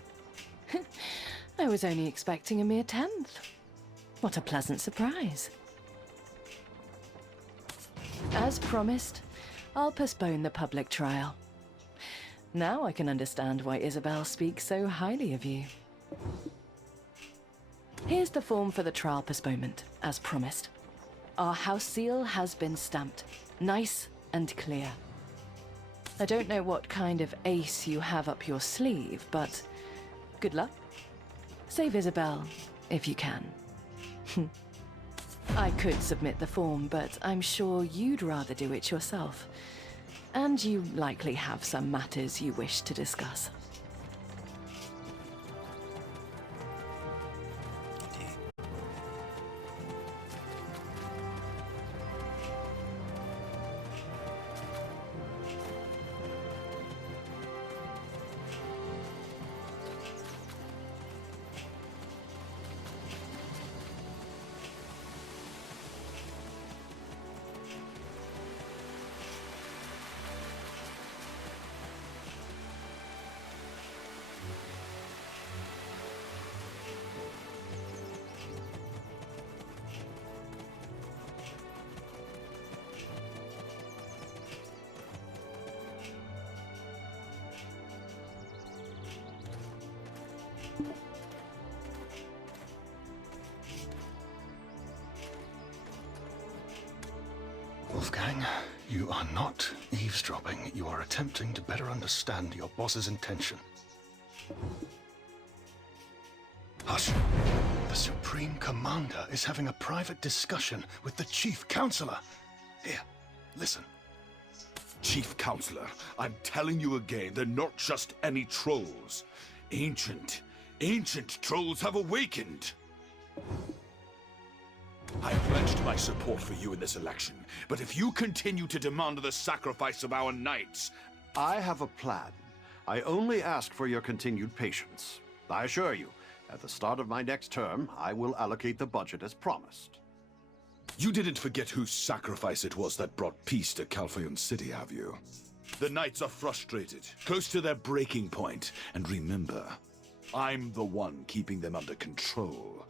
I was only expecting a mere tenth. What a pleasant surprise. As promised, I'll postpone the public trial. Now I can understand why Isabel speaks so highly of you. Here's the form for the trial postponement, as promised. Our house seal has been stamped, nice and clear. I don't know what kind of ace you have up your sleeve, but good luck. Save Isabel, if you can. I could submit the form, but I'm sure you'd rather do it yourself. And you likely have some matters you wish to discuss. Wolfgang, you are not eavesdropping. You are attempting to better understand your boss's intention. Hush. The Supreme Commander is having a private discussion with the Chief Counselor. Here, listen. Chief Counselor, I'm telling you again, they're not just any trolls. Ancient trolls have awakened. I pledged my support for you in this election, but if you continue to demand the sacrifice of our knights... I have a plan. I only ask for your continued patience. I assure you, at the start of my next term, I will allocate the budget as promised. You didn't forget whose sacrifice it was that brought peace to Calpheon City, have you? The knights are frustrated, close to their breaking point, and remember, I'm the one keeping them under control.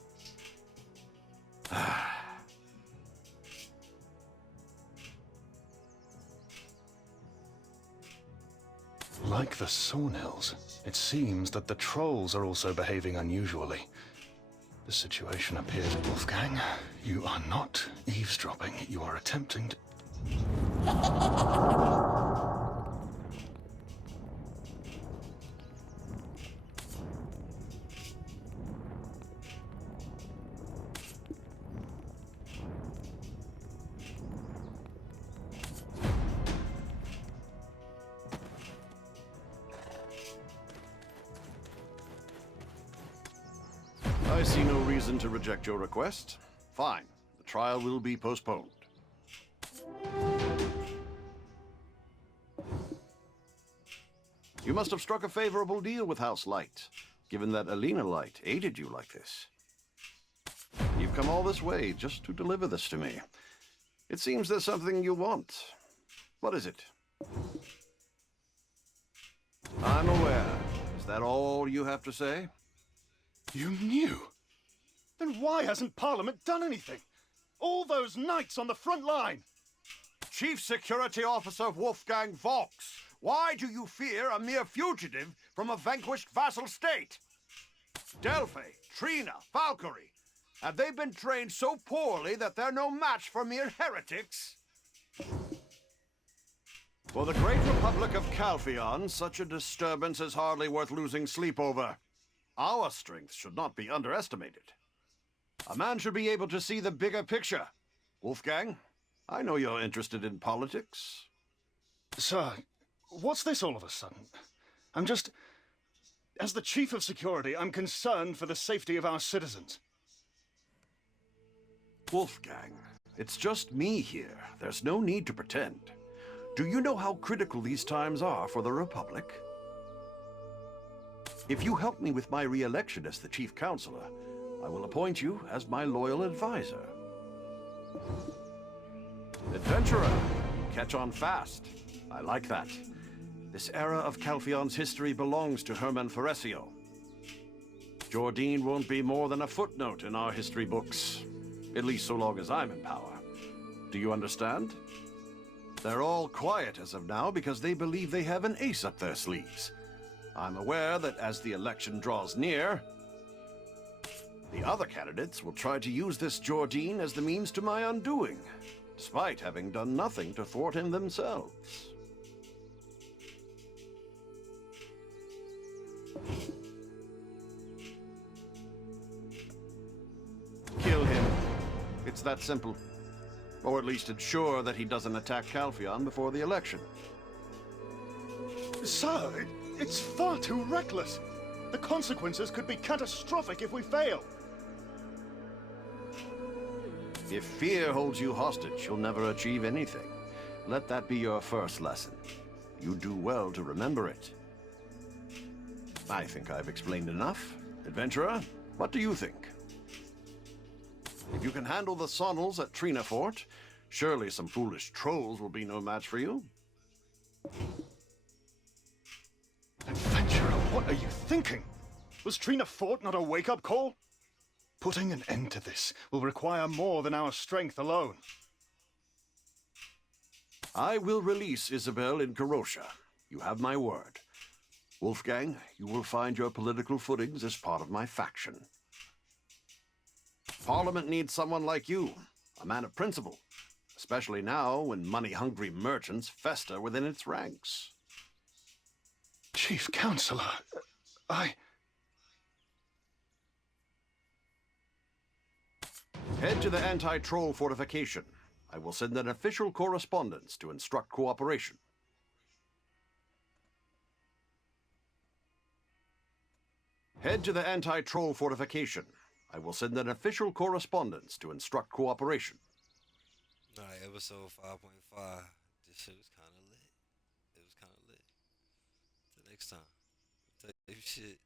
Like the Sawnhills, it seems that the trolls are also behaving unusually. The situation appears... Wolfgang, you are not eavesdropping. You are attempting to... I see no reason to reject your request. Fine. The trial will be postponed. You must have struck a favorable deal with House Light, given that Alina Light aided you like this. You've come all this way just to deliver this to me. It seems there's something you want. What is it? I'm aware. Is that all you have to say? You knew? Then why hasn't Parliament done anything? All those knights on the front line! Chief Security Officer Wolfgang Vox, why do you fear a mere fugitive from a vanquished vassal state? Delphi, Trina, Valkyrie, have they been trained so poorly that they're no match for mere heretics? For the great Republic of Calpheon, such a disturbance is hardly worth losing sleep over. Our strength should not be underestimated. A man should be able to see the bigger picture. Wolfgang, I know you're interested in politics. Sir, what's this all of a sudden? I'm just... As the Chief of Security, I'm concerned for the safety of our citizens. Wolfgang, it's just me here. There's no need to pretend. Do you know how critical these times are for the Republic? If you help me with my re-election as the Chief Counselor, I will appoint you as my loyal advisor. Adventurer, catch on fast. I like that. This era of Calpheon's history belongs to Hermann Foresio. Jordine won't be more than a footnote in our history books, at least so long as I'm in power. Do you understand? They're all quiet as of now because they believe they have an ace up their sleeves. I'm aware that as the election draws near, the other candidates will try to use this Jordine as the means to my undoing, despite having done nothing to thwart him themselves. Kill him. It's that simple. Or at least ensure that he doesn't attack Calpheon before the election. Sir, it's far too reckless. The consequences could be catastrophic if we fail. If fear holds you hostage, you'll never achieve anything. Let that be your first lesson. You do well to remember it. I think I've explained enough. Adventurer, what do you think? If you can handle the Sonnels at Trina Fort, surely some foolish trolls will be no match for you. Adventurer, what are you thinking? Was Trina Fort not a wake-up call? Putting an end to this will require more than our strength alone. I will release Isabel in Karosha. You have my word. Wolfgang, you will find your political footings as part of my faction. Parliament needs someone like you, a man of principle, especially now when money-hungry merchants fester within its ranks. Chief Counselor, Head to the anti-troll fortification. I will send an official correspondence to instruct cooperation. Head to the anti-troll fortification. I will send an official correspondence to instruct cooperation. Alright, episode 5.5. This shit was kind of lit. It was kind of lit. Till next time. Type shit.